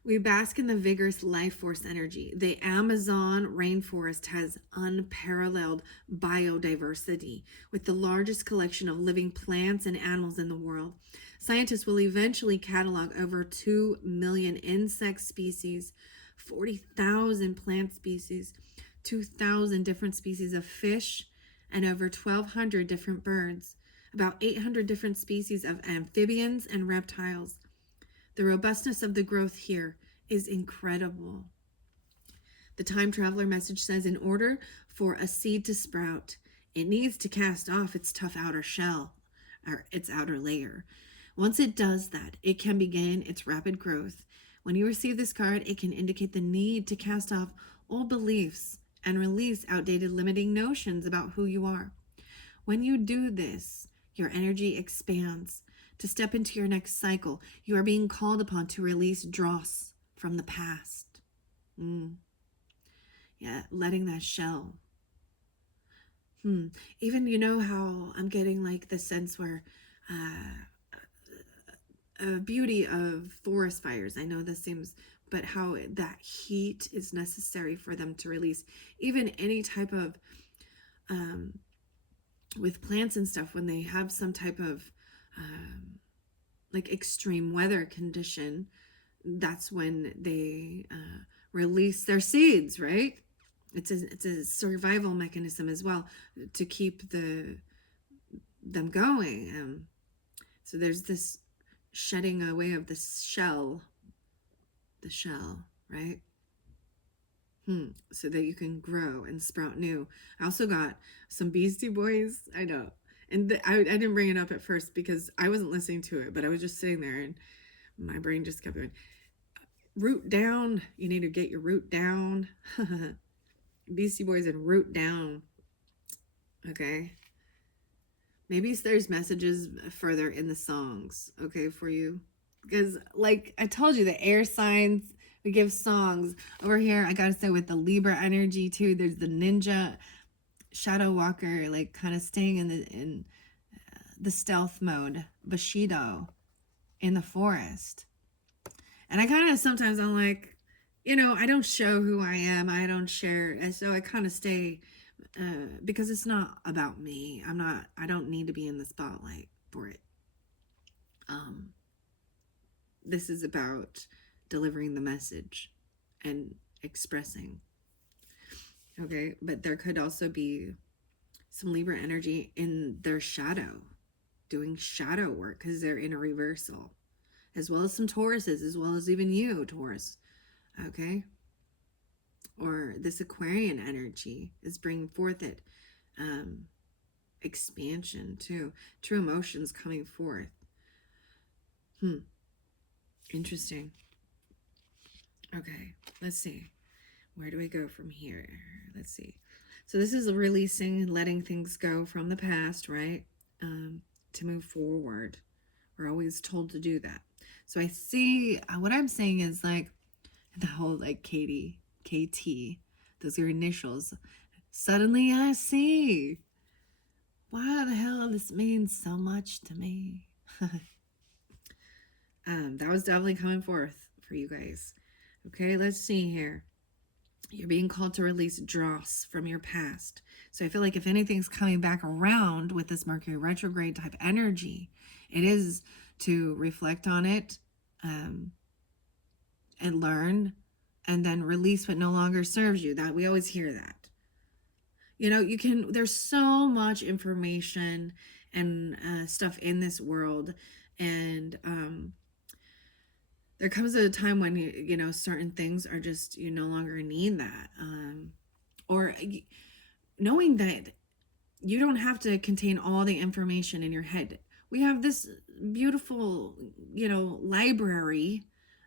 We bask in the vigorous life force energy. The Amazon rainforest has unparalleled biodiversity, with the largest collection of living plants and animals in the world. Scientists will eventually catalog over 2 million insect species, 40,000 plant species, 2,000 different species of fish, and over 1,200 different birds, about 800 different species of amphibians and reptiles. The robustness of the growth here is incredible. The time traveler message says, in order for a seed to sprout, it needs to cast off its tough outer shell, or its outer layer. Once it does that, it can begin its rapid growth. When you receive this card, it can indicate the need to cast off old beliefs and release outdated limiting notions about who you are. When you do this, your energy expands. To step into your next cycle, you are being called upon to release dross from the past. Yeah, letting that shell. Even how I'm getting like the sense where beauty of forest fires. I know this seems, but how that heat is necessary for them to release. Even any type of with plants and stuff, when they have some type of like extreme weather condition, that's when they release their seeds, right? It's a survival mechanism as well to keep them going. So there's this shedding away of the shell, right? So that you can grow and sprout new. I also got some Beastie Boys. I know. And I didn't bring it up at first because I wasn't listening to it, but I was just sitting there and my brain just kept going, root down. You need to get your root down. Beastie Boys and root down. Okay. Maybe there's messages further in the songs, okay, for you. Because like I told you, the air signs, we give songs. Over here, I gotta say with the Libra energy too, there's the ninja shadow walker, like kind of staying in the stealth mode, Bushido in the forest. And I kind of sometimes I'm like, I don't show who I am. I don't share. And so I kind of stay because it's not about me. I don't need to be in the spotlight for it. This is about delivering the message and expressing. Okay, but there could also be some Libra energy in their shadow, doing shadow work because they're in a reversal, as well as some Tauruses, as well as even you, Taurus. Okay, or this Aquarian energy is bringing forth it, expansion too, true emotions coming forth. Interesting. Okay, let's see. Where do we go from here? Let's see. So this is releasing, letting things go from the past, right? To move forward. We're always told to do that. So I see, what I'm saying is like the whole like Katie, KT, those are initials. Suddenly I see why the hell this means so much to me. That was definitely coming forth for you guys. Okay, let's see here. You're being called to release dross from your past. So I feel like if anything's coming back around with this Mercury retrograde type energy, it is to reflect on it, um, and learn, and then release what no longer serves you. That we always hear that. You can, there's so much information and stuff in this world. And there comes a time when certain things are just, you no longer need that. Or knowing that you don't have to contain all the information in your head. We have this beautiful, library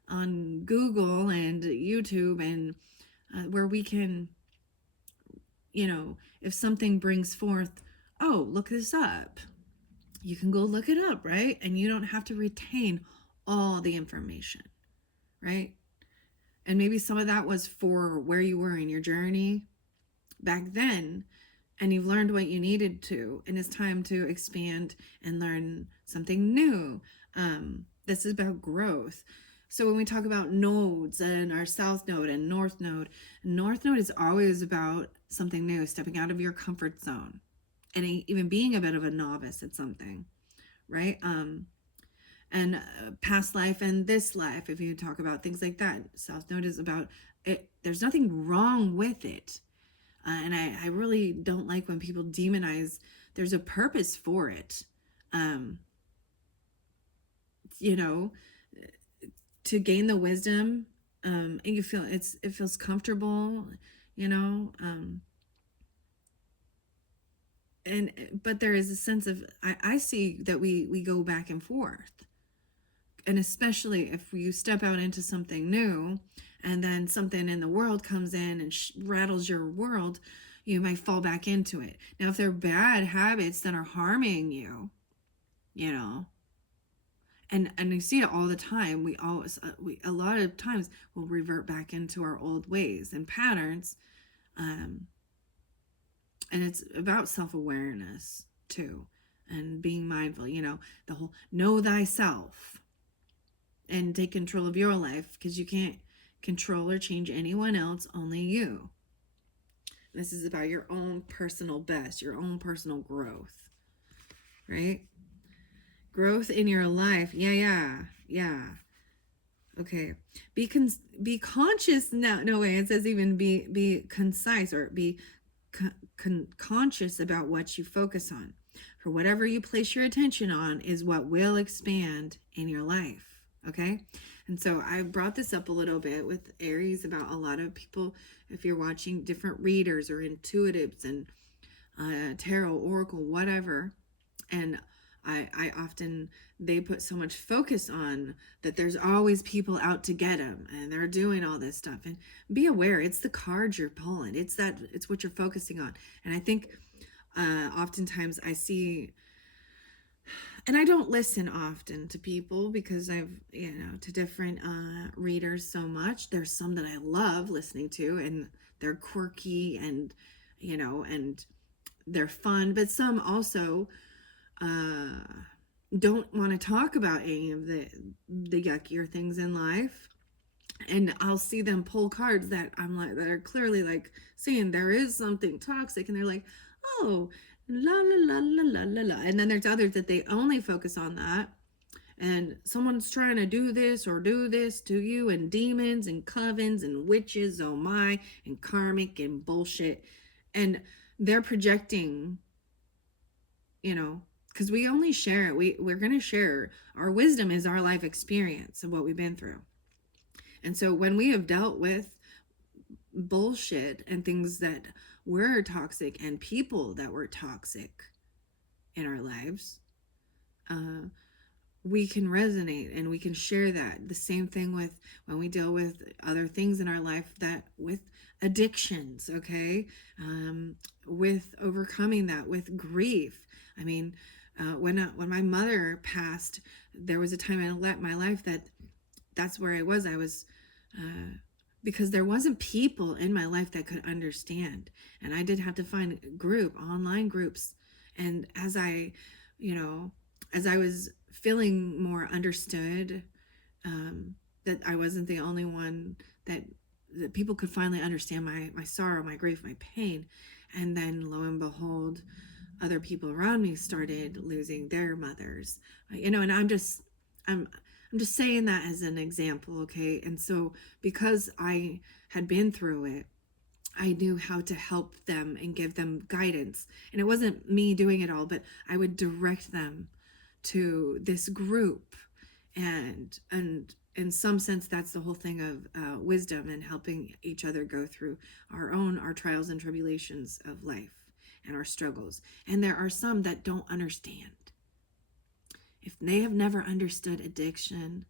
on Google and YouTube, and where we can, if something brings forth, oh, look this up, you can go look it up, right? And you don't have to retain all the information, right? And maybe some of that was for where you were in your journey back then, and you've learned what you needed to, and it's time to expand and learn something new. This is about growth. So when we talk about nodes and our south node and north node is always about something new, stepping out of your comfort zone, and even being a bit of a novice at something, right? And past life and this life, if you talk about things like that, south node is about it. There's nothing wrong with it. And I really don't like when people demonize. There's a purpose for it. To gain the wisdom, and you feel it feels comfortable, but there is a sense of, I see that we go back and forth. And especially if you step out into something new, and then something in the world comes in and rattles your world, you might fall back into it. Now, if they're bad habits that are harming you, and you see it all the time, we a lot of times will revert back into our old ways and patterns, and it's about self-awareness too, and being mindful. The whole know thyself and take control of your life, because you can't control or change anyone else, only you. This is about your own personal best, your own personal growth, right? Growth in your life. Yeah. Okay. Be conscious. No way. It says even be concise, or be conscious about what you focus on. For whatever you place your attention on is what will expand in your life. Okay. And so I brought this up a little bit with Aries about a lot of people, if you're watching different readers or intuitives and tarot, oracle, whatever. And I often, they put so much focus on that there's always people out to get them, and they're doing all this stuff. And be aware, it's the cards you're pulling. It's what you're focusing on. And I think oftentimes I see, and I don't listen often to people because I've, to different readers so much. There's some that I love listening to, and they're quirky and, and they're fun, but some also don't want to talk about any of the yuckier things in life. And I'll see them pull cards that I'm like, that are clearly like saying there is something toxic, and they're like, oh, la la la la la la la. And then there's others that they only focus on that, and someone's trying to do this or do this to you, and demons and covens and witches, oh my, and karmic and bullshit, and they're projecting, because we only share it. We're going to share our wisdom is our life experience of what we've been through. And so when we have dealt with bullshit and things that were toxic and people that were toxic in our lives, we can resonate and we can share that. The same thing with when we deal with other things in our life, that with addictions, okay, with overcoming that, with grief. I mean, when my mother passed, there was a time in my life that's where I was because there wasn't people in my life that could understand, and I did have to find online groups. And as I was feeling more understood, that I wasn't the only one that that people could finally understand my sorrow, my grief, my pain. And then lo and behold, other people around me started losing their mothers, and I'm I'm just saying that as an example, okay? And so because I had been through it, I knew how to help them and give them guidance. And it wasn't me doing it all, but I would direct them to this group. And in some sense, that's the whole thing of wisdom and helping each other go through our trials and tribulations of life and our struggles. And there are some that don't understand. If they have never understood addiction,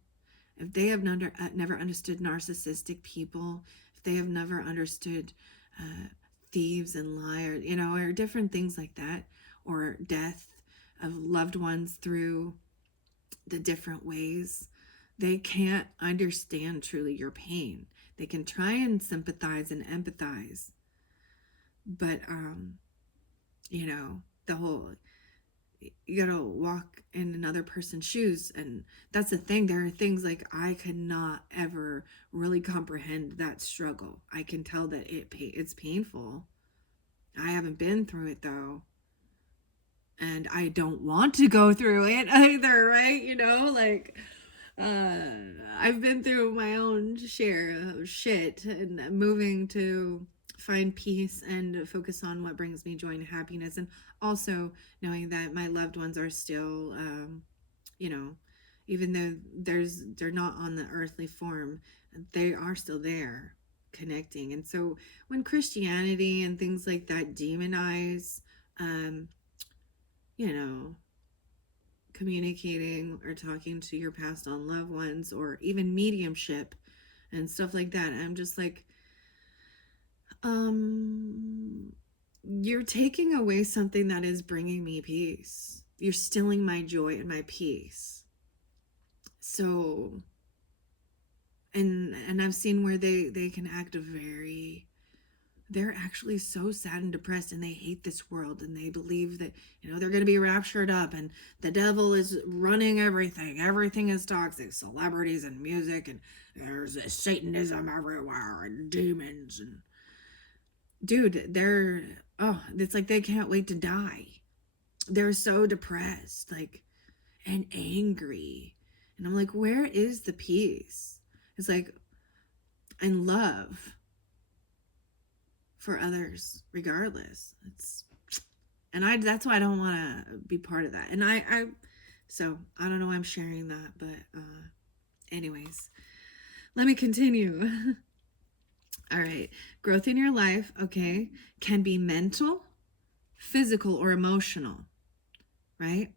if they have never understood narcissistic people, if they have never understood uh, thieves and liars, or different things like that, or death of loved ones through the different ways, they can't understand truly your pain. They can try and sympathize and empathize, but the whole, you gotta walk in another person's shoes. And that's the thing, there are things like I could not ever really comprehend that struggle. I can tell that it's painful. I haven't been through it though, and I don't want to go through it either, right? Like, uh I've been through my own share of shit, and moving to find peace and focus on what brings me joy and happiness, and also knowing that my loved ones are still, you know even though they're not on the earthly form, they are still there connecting. And so when Christianity and things like that demonize, um you know communicating or talking to your past on loved ones, or even mediumship and stuff like that, I'm just like, um you're taking away something that is bringing me peace. You're stealing my joy and my peace. So, and I've seen where they can act they're actually so sad and depressed, and they hate this world, and they believe that they're going to be raptured up, and the devil is running everything is toxic, celebrities and music, and there's satanism everywhere and demons. And dude, it's like they can't wait to die. They're so depressed, like, and angry. And I'm like, where is the peace? It's like, and love for others regardless. That's why I don't want to be part of that. And so I don't know why I'm sharing that, but anyways, let me continue. All right. Growth in your life, okay, can be mental, physical, or emotional, right?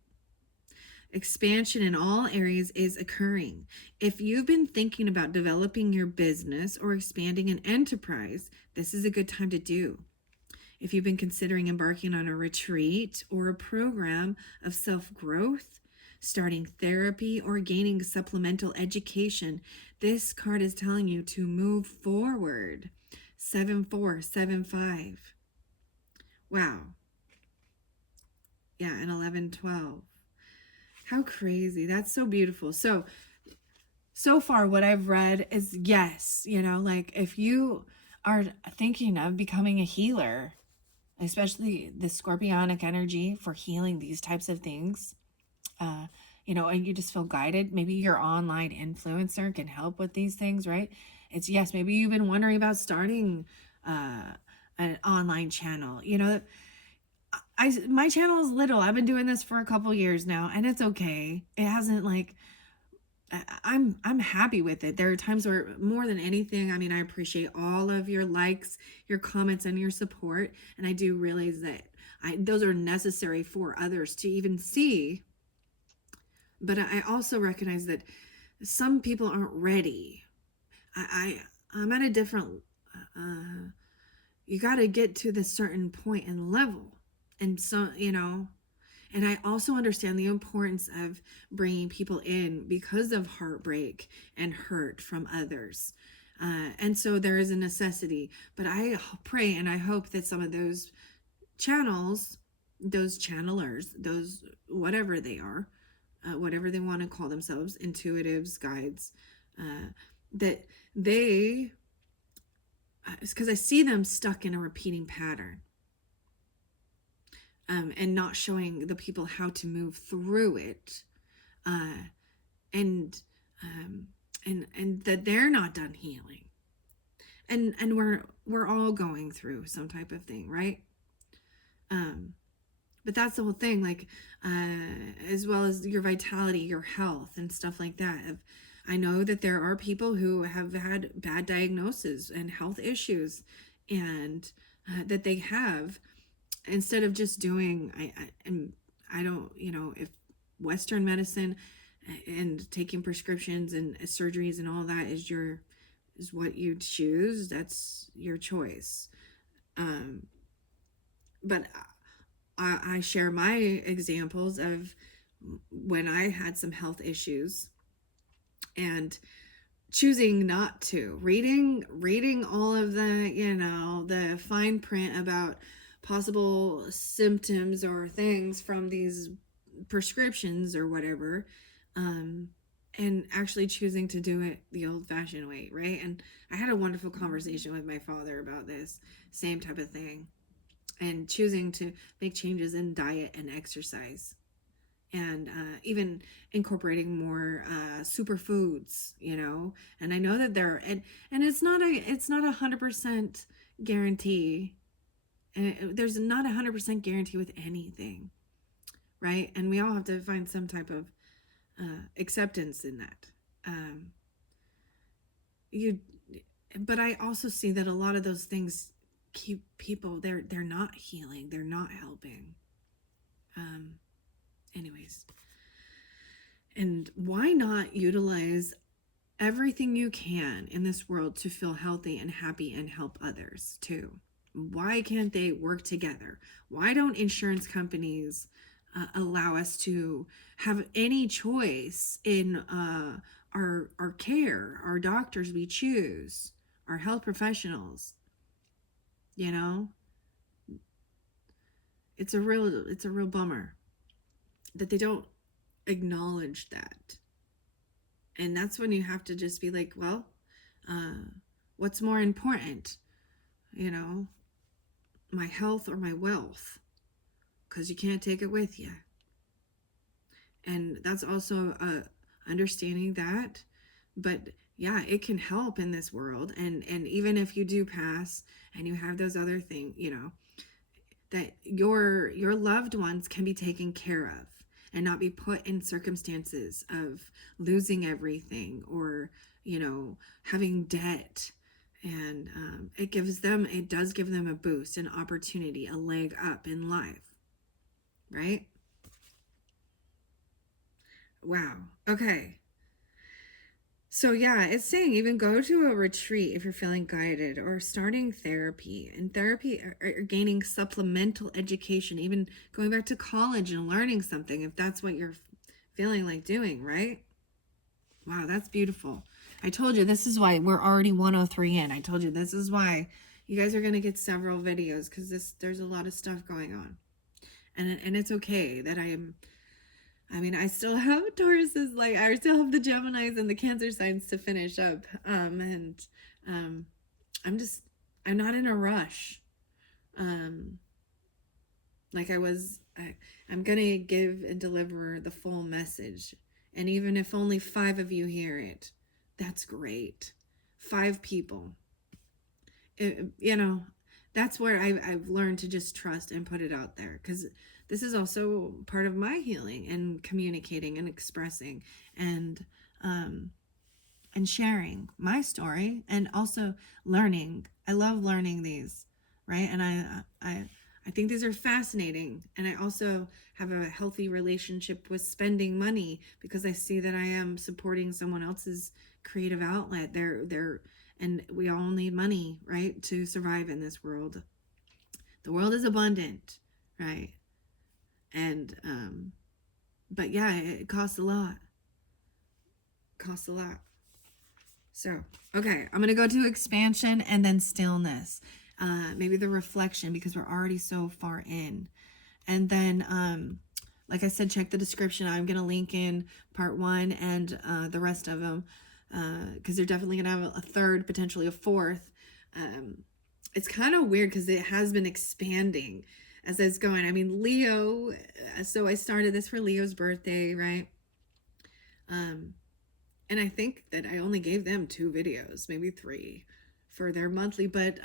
Expansion in all areas is occurring. If you've been thinking about developing your business or expanding an enterprise, this is a good time to do. If you've been considering embarking on a retreat or a program of self growth, starting therapy, or gaining supplemental education, this card is telling you to move forward. 7475. Wow. Yeah, and 1112. How crazy. That's so beautiful. So far, what I've read is yes, like if you are thinking of becoming a healer, especially the scorpionic energy for healing these types of things, and you just feel guided, maybe your online influencer can help with these things, right? It's yes, maybe you've been wondering about starting an online channel. My channel is little. I've been doing this for a couple years now, and it's okay. It hasn't like I'm happy with it. There are times where, more than anything, I mean, I appreciate all of your likes, your comments, and your support, and I do realize that those are necessary for others to even see. But I also recognize that some people aren't ready. I'm at a different. Uh, you got to get to this certain point and level, and so and I also understand the importance of bringing people in because of heartbreak and hurt from others. And so there is a necessity. But I pray and I hope that some of those channels, those channelers, those whatever they are, whatever they want to call themselves, intuitives, guides, that they it's because I see them stuck in a repeating pattern, and not showing the people how to move through it, uh, and um, and that they're not done healing, and we're all going through some type of thing, right? Um, but that's the whole thing, like, as well as your vitality, your health, and stuff like that. I know that there are people who have had bad diagnoses and health issues, and that they have, instead of just doing, I don't, if Western medicine and taking prescriptions and surgeries and all that is what you choose, that's your choice. um but I share my examples of when I had some health issues, and choosing not to, reading all of the fine print about possible symptoms or things from these prescriptions or whatever, um and actually choosing to do it the old fashioned way, right? And I had a wonderful conversation with my father about this same type of thing, and choosing to make changes in diet and exercise, and even incorporating more superfoods, and I know that there, and it's not 100% guarantee, and there's not 100% guarantee with anything, right? And we all have to find some type of acceptance in that. You But I also see that a lot of those things keep people, they're not healing, they're not helping. um Anyways, and why not utilize everything you can in this world to feel healthy and happy and help others too? Why can't they work together? Why don't insurance companies allow us to have any choice in our care, our doctors we choose, our health professionals? You know, it's a real bummer that they don't acknowledge that. And that's when you have to just be like, well, uh, what's more important, you know, my health or my wealth? Because you can't take it with you. And that's also understanding that. But yeah, it can help in this world. And even if you do pass and you have those other things, that your loved ones can be taken care of and not be put in circumstances of losing everything, or having debt. And it does give them a boost, an opportunity, a leg up in life, right? Wow. Okay. So yeah, it's saying even go to a retreat if you're feeling guided, or starting therapy. And therapy, or gaining supplemental education, even going back to college and learning something if that's what you're feeling like doing, right? Wow, that's beautiful. I told you this is why we're already 103 in. I told you this is why you guys are going to get several videos, because there's a lot of stuff going on. And it's okay that I still have Tauruses, like I still have the Geminis and the Cancer signs to finish up. And um, I'm not in a rush. Um, like I'm gonna give and deliver the full message. And even if only 5 of you hear it, that's great. 5 people. That's where I've learned to just trust and put it out there, because this is also part of my healing and communicating and expressing, and um, and sharing my story, and also learning. I love learning these, right? And I think these are fascinating, and I also have a healthy relationship with spending money, because I see that I am supporting someone else's creative outlet. And we all need money, right, to survive in this world. The world is abundant, right? And but yeah, it costs a lot. Costs a lot. So, okay, I'm gonna go to expansion and then stillness. Maybe the reflection, because we're already so far in. And then, like I said, check the description. I'm gonna link in part 1 and the rest of them, because they're definitely gonna have a third, potentially a fourth. It's kind of weird because it has been expanding as it's going. I mean, Leo, so I started this for Leo's birthday, right? Um, and I think that I only gave them 2 videos, maybe 3 for their monthly, but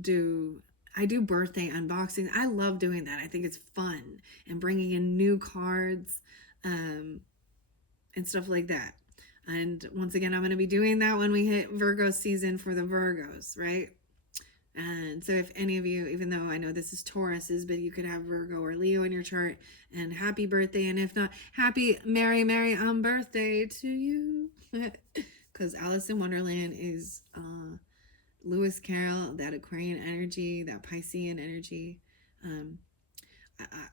do I do birthday unboxing. I love doing that. I think it's fun and bringing in new cards um, and stuff like that. And once again, I'm going to be doing that when we hit Virgo season for the Virgos, right? And so if any of you, even though I know this is Taurus's, but you could have Virgo or Leo in your chart, and happy birthday. And if not, happy merry birthday to you. Because Alice in Wonderland is Lewis Carroll, that Aquarian energy, that Piscean energy. Um,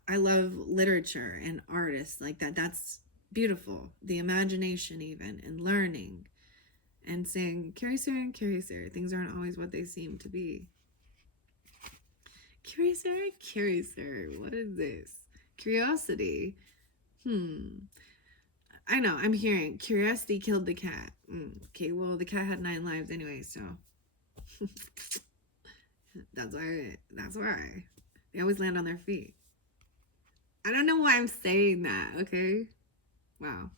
I love literature and artists like that. That's beautiful. The imagination even, and learning and saying, Curiouser and Curiouser, things aren't always what they seem to be. Curiouser and Curiouser, what is this? Curiosity. I know, I'm hearing curiosity killed the cat. Okay, well, the cat had 9 lives anyway, so that's why they always land on their feet. I don't know why I'm saying that, okay? Wow.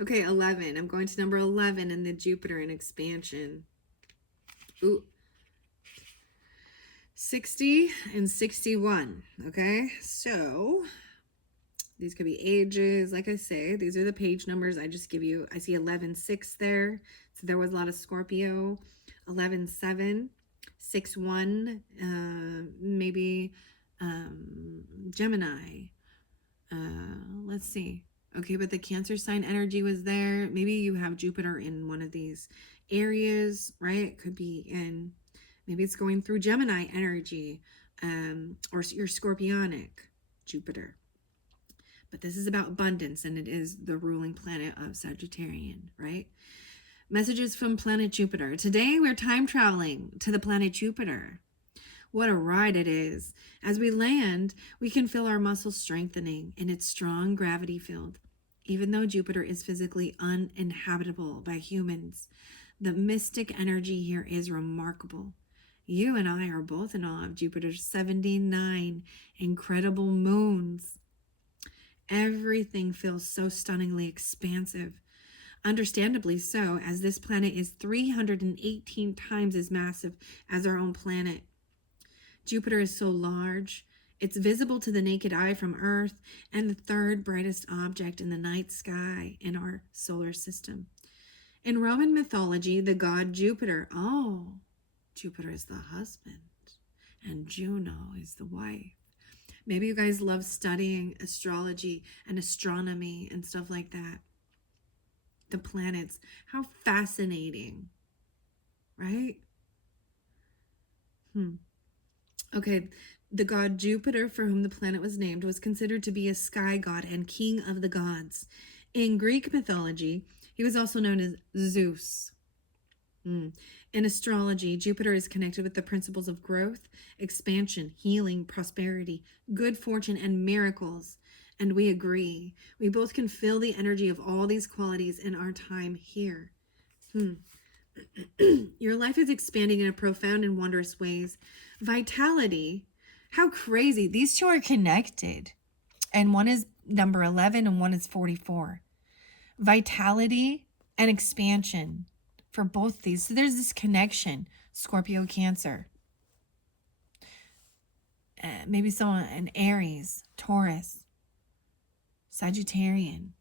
Okay, 11. I'm going to number 11 in the Jupiter in expansion. Ooh. 60 and 61. Okay, so these could be ages. Like I say, these are the page numbers I just give you. I see 11-6 there. So there was a lot of Scorpio. 11-7. 6-1. Maybe Gemini. Let's see. Okay, but the Cancer sign energy was there. Maybe you have Jupiter in one of these areas, right? Could be in, maybe it's going through Gemini energy, or your Scorpionic Jupiter. But this is about abundance, and it is the ruling planet of Sagittarian, right? Messages from planet Jupiter. Today we're time traveling to the planet Jupiter. What a ride it is. As we land, we can feel our muscles strengthening in its strong gravity field. Even though Jupiter is physically uninhabitable by humans, the mystic energy here is remarkable. You and I are both in awe of Jupiter's 79 incredible moons. Everything feels so stunningly expansive. Understandably so, as this planet is 318 times as massive as our own planet. Jupiter is so large, it's visible to the naked eye from Earth and the 3rd brightest object in the night sky in our solar system. In Roman mythology, the god Jupiter, Jupiter is the husband and Juno is the wife. Maybe you guys love studying astrology and astronomy and stuff like that. The planets, how fascinating, right? Okay, the god Jupiter, for whom the planet was named, was considered to be a sky god and king of the gods. In Greek mythology, he was also known as Zeus. In astrology, Jupiter is connected with the principles of growth, expansion, healing, prosperity, good fortune, and miracles. And we agree. We both can feel the energy of all these qualities in our time here. Your life is expanding in a profound and wondrous ways. Vitality, how crazy. These two are connected. And one is number 11 and one is 44. Vitality and expansion for both these. So there's this connection. Scorpio, Cancer. Maybe someone an Aries, Taurus, Sagittarian,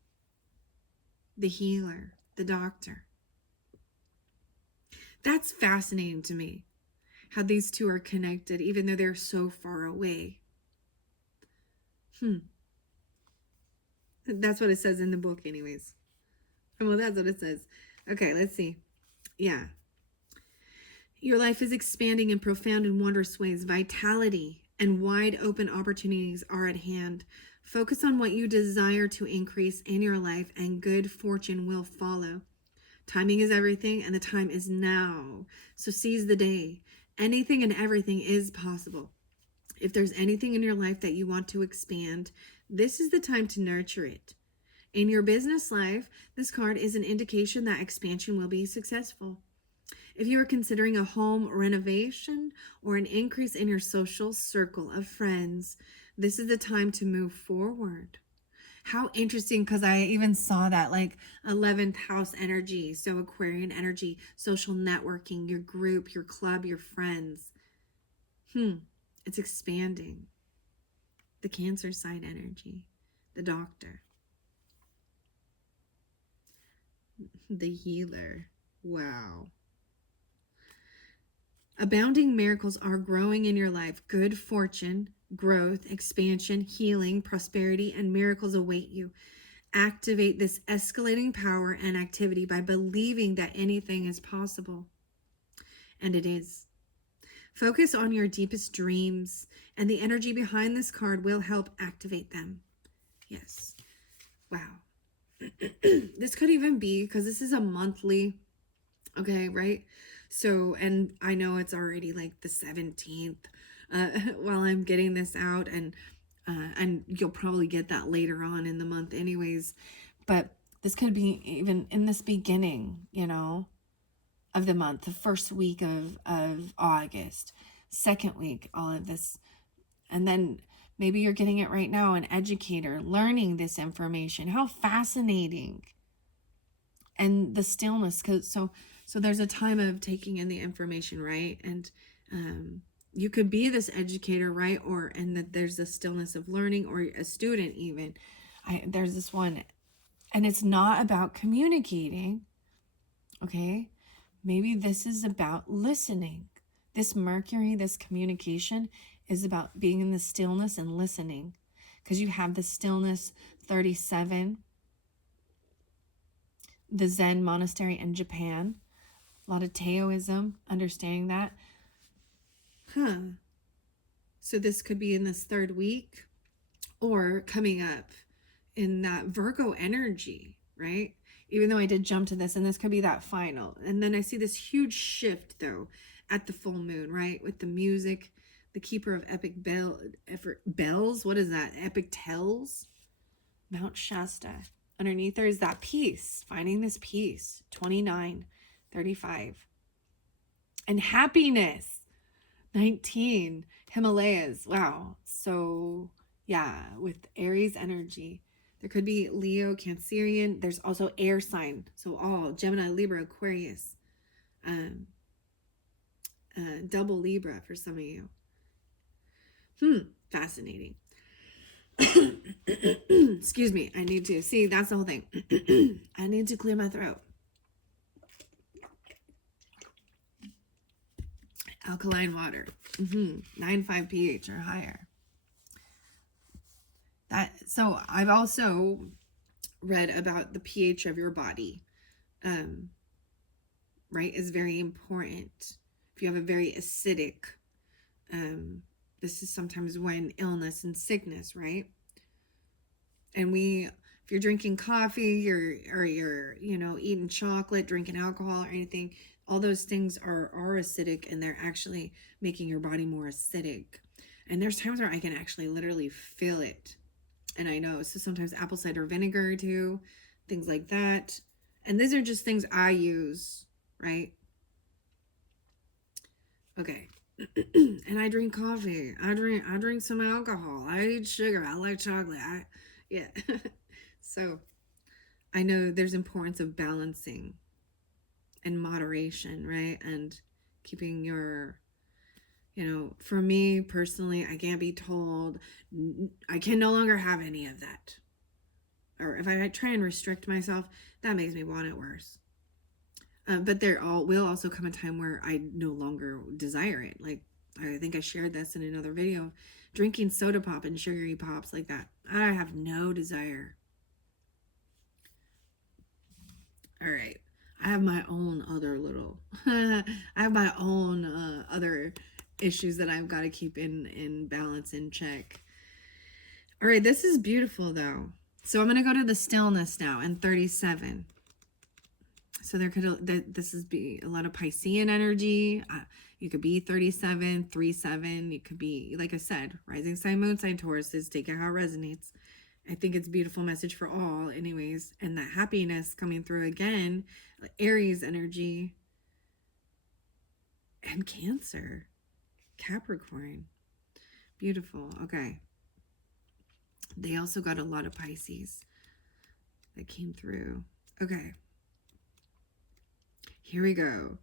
the healer, the doctor. That's fascinating to me, how these two are connected, even though they're so far away. That's what it says in the book anyways. Well, that's what it says. Okay, let's see. Yeah. Your life is expanding in profound and wondrous ways. Vitality and wide open opportunities are at hand. Focus on what you desire to increase in your life, and good fortune will follow. Timing is everything, and the time is now. So seize the day. Anything and everything is possible. If there's anything in your life that you want to expand, this is the time to nurture it. In your business life, this card is an indication that expansion will be successful. If you are considering a home renovation or an increase in your social circle of friends, this is the time to move forward. How interesting, because I even saw that like 11th house energy. So, Aquarian energy, social networking, your group, your club, your friends. It's expanding. The Cancer sign energy, the doctor, the healer. Wow. Abounding miracles are growing in your life. Good fortune, growth, expansion, healing, prosperity, and miracles await you. Activate this escalating power and activity by believing that anything is possible. And it is. Focus on your deepest dreams, and the energy behind this card will help activate them. Yes. Wow. This could even be, because this is a monthly, okay, right? So, and I know it's already like the 17th while I'm getting this out, and you'll probably get that later on in the month anyways. But this could be even in this beginning, of the month, the first week of August, second week, all of this. And then maybe you're getting it right now, an educator learning this information. How fascinating. And the stillness, so there's a time of taking in the information, right? And you could be this educator, right? And that there's a stillness of learning, or a student even. There's this one, and it's not about communicating, okay? Maybe this is about listening. This Mercury, this communication is about being in the stillness and listening, because you have the stillness 37, the Zen monastery in Japan. A lot of Taoism, understanding that. So this could be in this third week, or coming up in that Virgo energy, right? Even though I did jump to this, and this could be that final. And then I see this huge shift, though, at the full moon, right? With the music, the keeper of epic bells. What is that? Epic tells. Mount Shasta. Underneath there is that peace, finding this peace. 29, 35. And happiness. 19. Himalayas. Wow. So, yeah, with Aries energy. There could be Leo, Cancerian. There's also air sign. So all Gemini, Libra, Aquarius. Double Libra for some of you. Fascinating. Excuse me. I need to see. That's the whole thing. I need to clear my throat. Alkaline water. 9.5 pH or higher. So I've also read about the pH of your body, right, is very important. If you have a very acidic, this is sometimes when illness and sickness, right? And if you're drinking coffee, or you're eating chocolate, drinking alcohol or anything, all those things are acidic, and they're actually making your body more acidic. And there's times where I can actually literally feel it. And I know, so sometimes apple cider vinegar too, things like that. And these are just things I use, right? Okay. And I drink coffee. I drink some alcohol. I eat sugar. I like chocolate. Yeah. So I know there's importance of balancing and moderation, right? And keeping your, for me personally, I can't be told I can no longer have any of that. Or if I try and restrict myself, that makes me want it worse. But there will also come a time where I no longer desire it. Like, I think I shared this in another video. Drinking soda pop and sugary pops like that, I have no desire. All right. I have my own other little, I have my own other issues that I've got to keep in balance, in check. All right. This is beautiful, though. So I'm going to go to the stillness now in 37. So this is be a lot of Piscean energy. You could be 37, 37. You could be, like I said, rising sign, moon sign, Taurus. Is take it how it resonates. I think it's a beautiful message for all, anyways. And that happiness coming through again, Aries energy. and Cancer. Capricorn. Beautiful. Okay. They also got a lot of Pisces that came through. Okay. Here we go.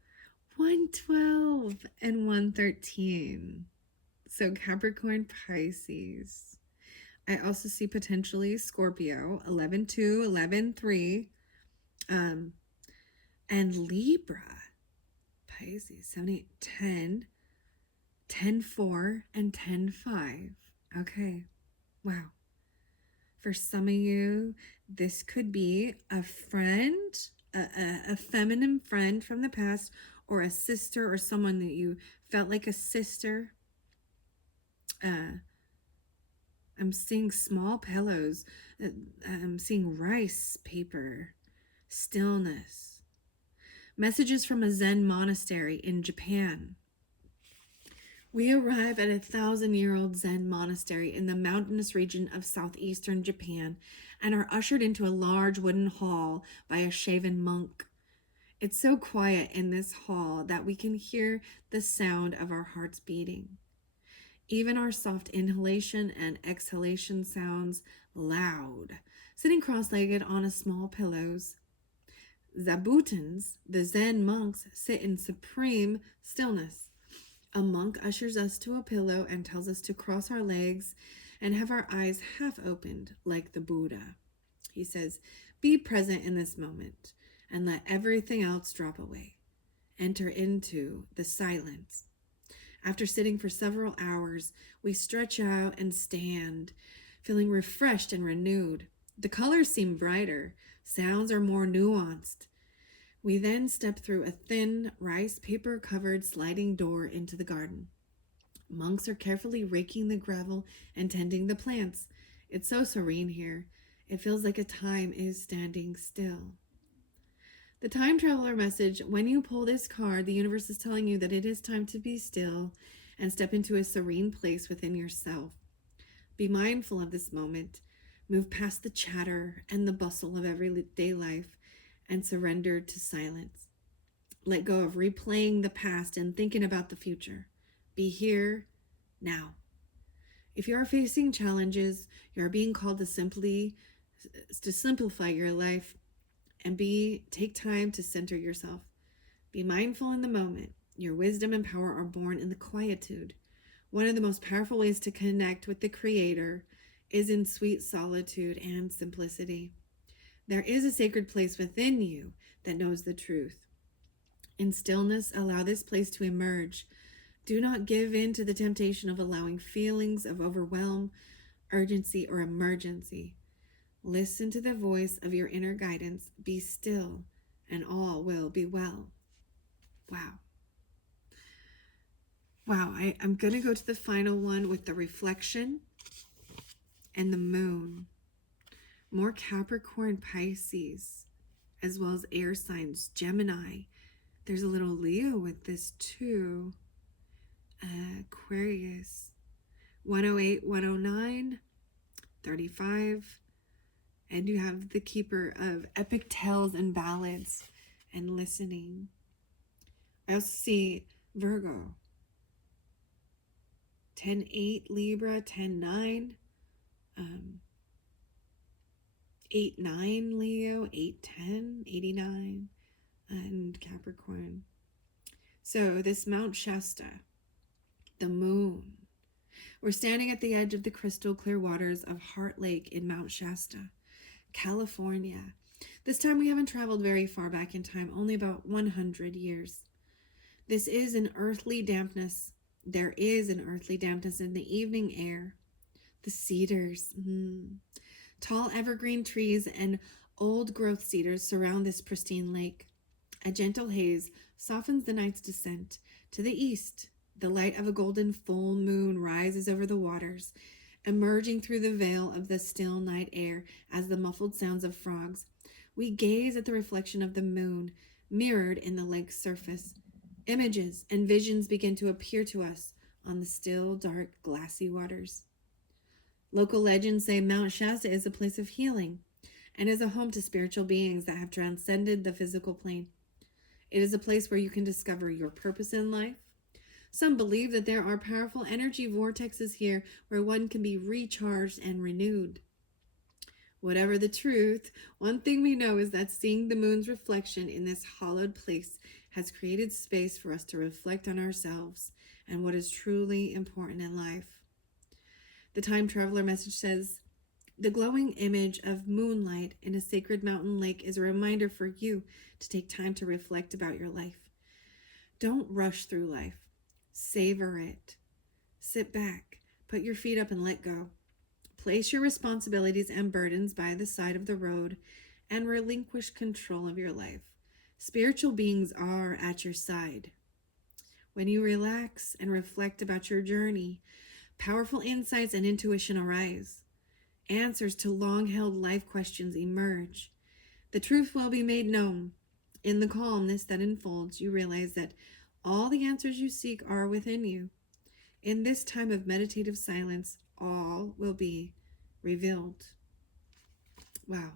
112 and 113. So Capricorn, Pisces. I also see potentially Scorpio, 11-2, 11-3, and Libra, Pisces, 7, 8, 10, 10-4, and 10-5. Okay, wow. For some of you, this could be a friend, a feminine friend from the past, or a sister, or someone that you felt like a sister. I'm seeing small pillows. I'm seeing rice paper, stillness. Messages from a Zen monastery in Japan. We arrive at a 1,000-year-old Zen monastery in the mountainous region of southeastern Japan and are ushered into a large wooden hall by a shaven monk. It's so quiet in this hall that we can hear the sound of our hearts beating. Even our soft inhalation and exhalation sounds loud. Sitting cross-legged on a small pillows, Zabutans, the Zen monks, sit in supreme stillness. A monk ushers us to a pillow and tells us to cross our legs and have our eyes half opened like the Buddha. He says, "Be present in this moment and let everything else drop away. Enter into the silence." After sitting for several hours, we stretch out and stand, feeling refreshed and renewed. The colors seem brighter, sounds are more nuanced. We then step through a thin, rice paper covered sliding door into the garden. Monks are carefully raking the gravel and tending the plants. It's so serene here. It feels like a time is standing still. The time traveler message: when you pull this card, the universe is telling you that it is time to be still and step into a serene place within yourself. Be mindful of this moment. Move past the chatter and the bustle of everyday life and surrender to silence. Let go of replaying the past and thinking about the future. Be here now. If you are facing challenges, you are being called to simplify your life and take time to center yourself. Be mindful in the moment. Your wisdom and power are born in the quietude. One of the most powerful ways to connect with the Creator is in sweet solitude and simplicity. There is a sacred place within you that knows the truth. In stillness, allow this place to emerge. Do not give in to the temptation of allowing feelings of overwhelm, urgency, or emergency. Listen to the voice of your inner guidance. Be still, and all will be well. Wow. Wow, I'm going to go to the final one with the reflection and the moon. More Capricorn, Pisces, as well as air signs, Gemini. There's a little Leo with this too. Aquarius, 108, 109, 35. And you have the keeper of epic tales and ballads and listening. I also see Virgo, 10-8, Libra, 10-9, 8-9, Leo, 8-10, 89, and Capricorn. So this Mount Shasta, the moon. We're standing at the edge of the crystal clear waters of Heart Lake in Mount Shasta, California. This time we haven't traveled very far back in time, only about 100 years. This is an earthly dampness. There is an earthly dampness in the evening air. The cedars, tall evergreen trees and old growth cedars surround this pristine lake. A gentle haze softens the night's descent. To the east, the light of a golden full moon rises over the waters, emerging through the veil of the still night air as the muffled sounds of frogs. We gaze at the reflection of the moon mirrored in the lake's surface. Images and visions begin to appear to us on the still, dark, glassy waters. Local legends say Mount Shasta is a place of healing and is a home to spiritual beings that have transcended the physical plane. It is a place where you can discover your purpose in life, Some believe that there are powerful energy vortexes here where one can be recharged and renewed. Whatever the truth, one thing we know is that seeing the moon's reflection in this hollowed place has created space for us to reflect on ourselves and what is truly important in life. The time traveler message says, the glowing image of moonlight in a sacred mountain lake is a reminder for you to take time to reflect about your life. Don't rush through life. Savor it. Sit back, put your feet up and let go. Place your responsibilities and burdens by the side of the road and relinquish control of your life. Spiritual beings are at your side. When you relax and reflect about your journey, powerful insights and intuition arise. Answers to long-held life questions emerge. The truth will be made known. In the calmness that unfolds, you realize that all the answers you seek are within you. In this time of meditative silence, all will be revealed. Wow.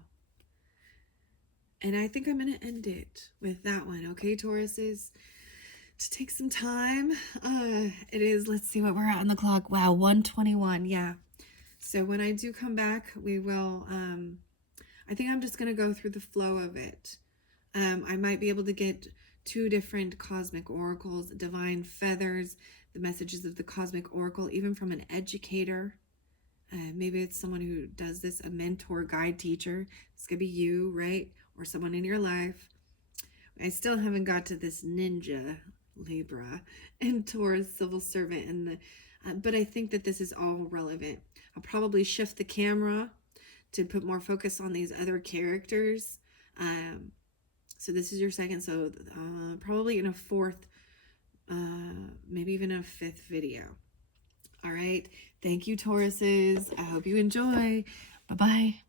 And I think I'm going to end it with that one, okay, Tauruses? To take some time. It is, let's see what we're at on the clock. Wow, 1:21. Yeah. So when I do come back, we will, I think I'm just going to go through the flow of it. I might be able to get 2 different cosmic oracles, divine feathers, the messages of the cosmic oracle, even from an educator. Maybe it's someone who does this, a mentor, guide, teacher. This could be you, right? Or someone in your life. I still haven't got to this ninja, Libra, and Taurus, civil servant, and the. But I think that this is all relevant. I'll probably shift the camera to put more focus on these other characters. So this is your second, so probably in a 4th, maybe even a 5th video. All right. Thank you, Tauruses. I hope you enjoy. Bye-bye.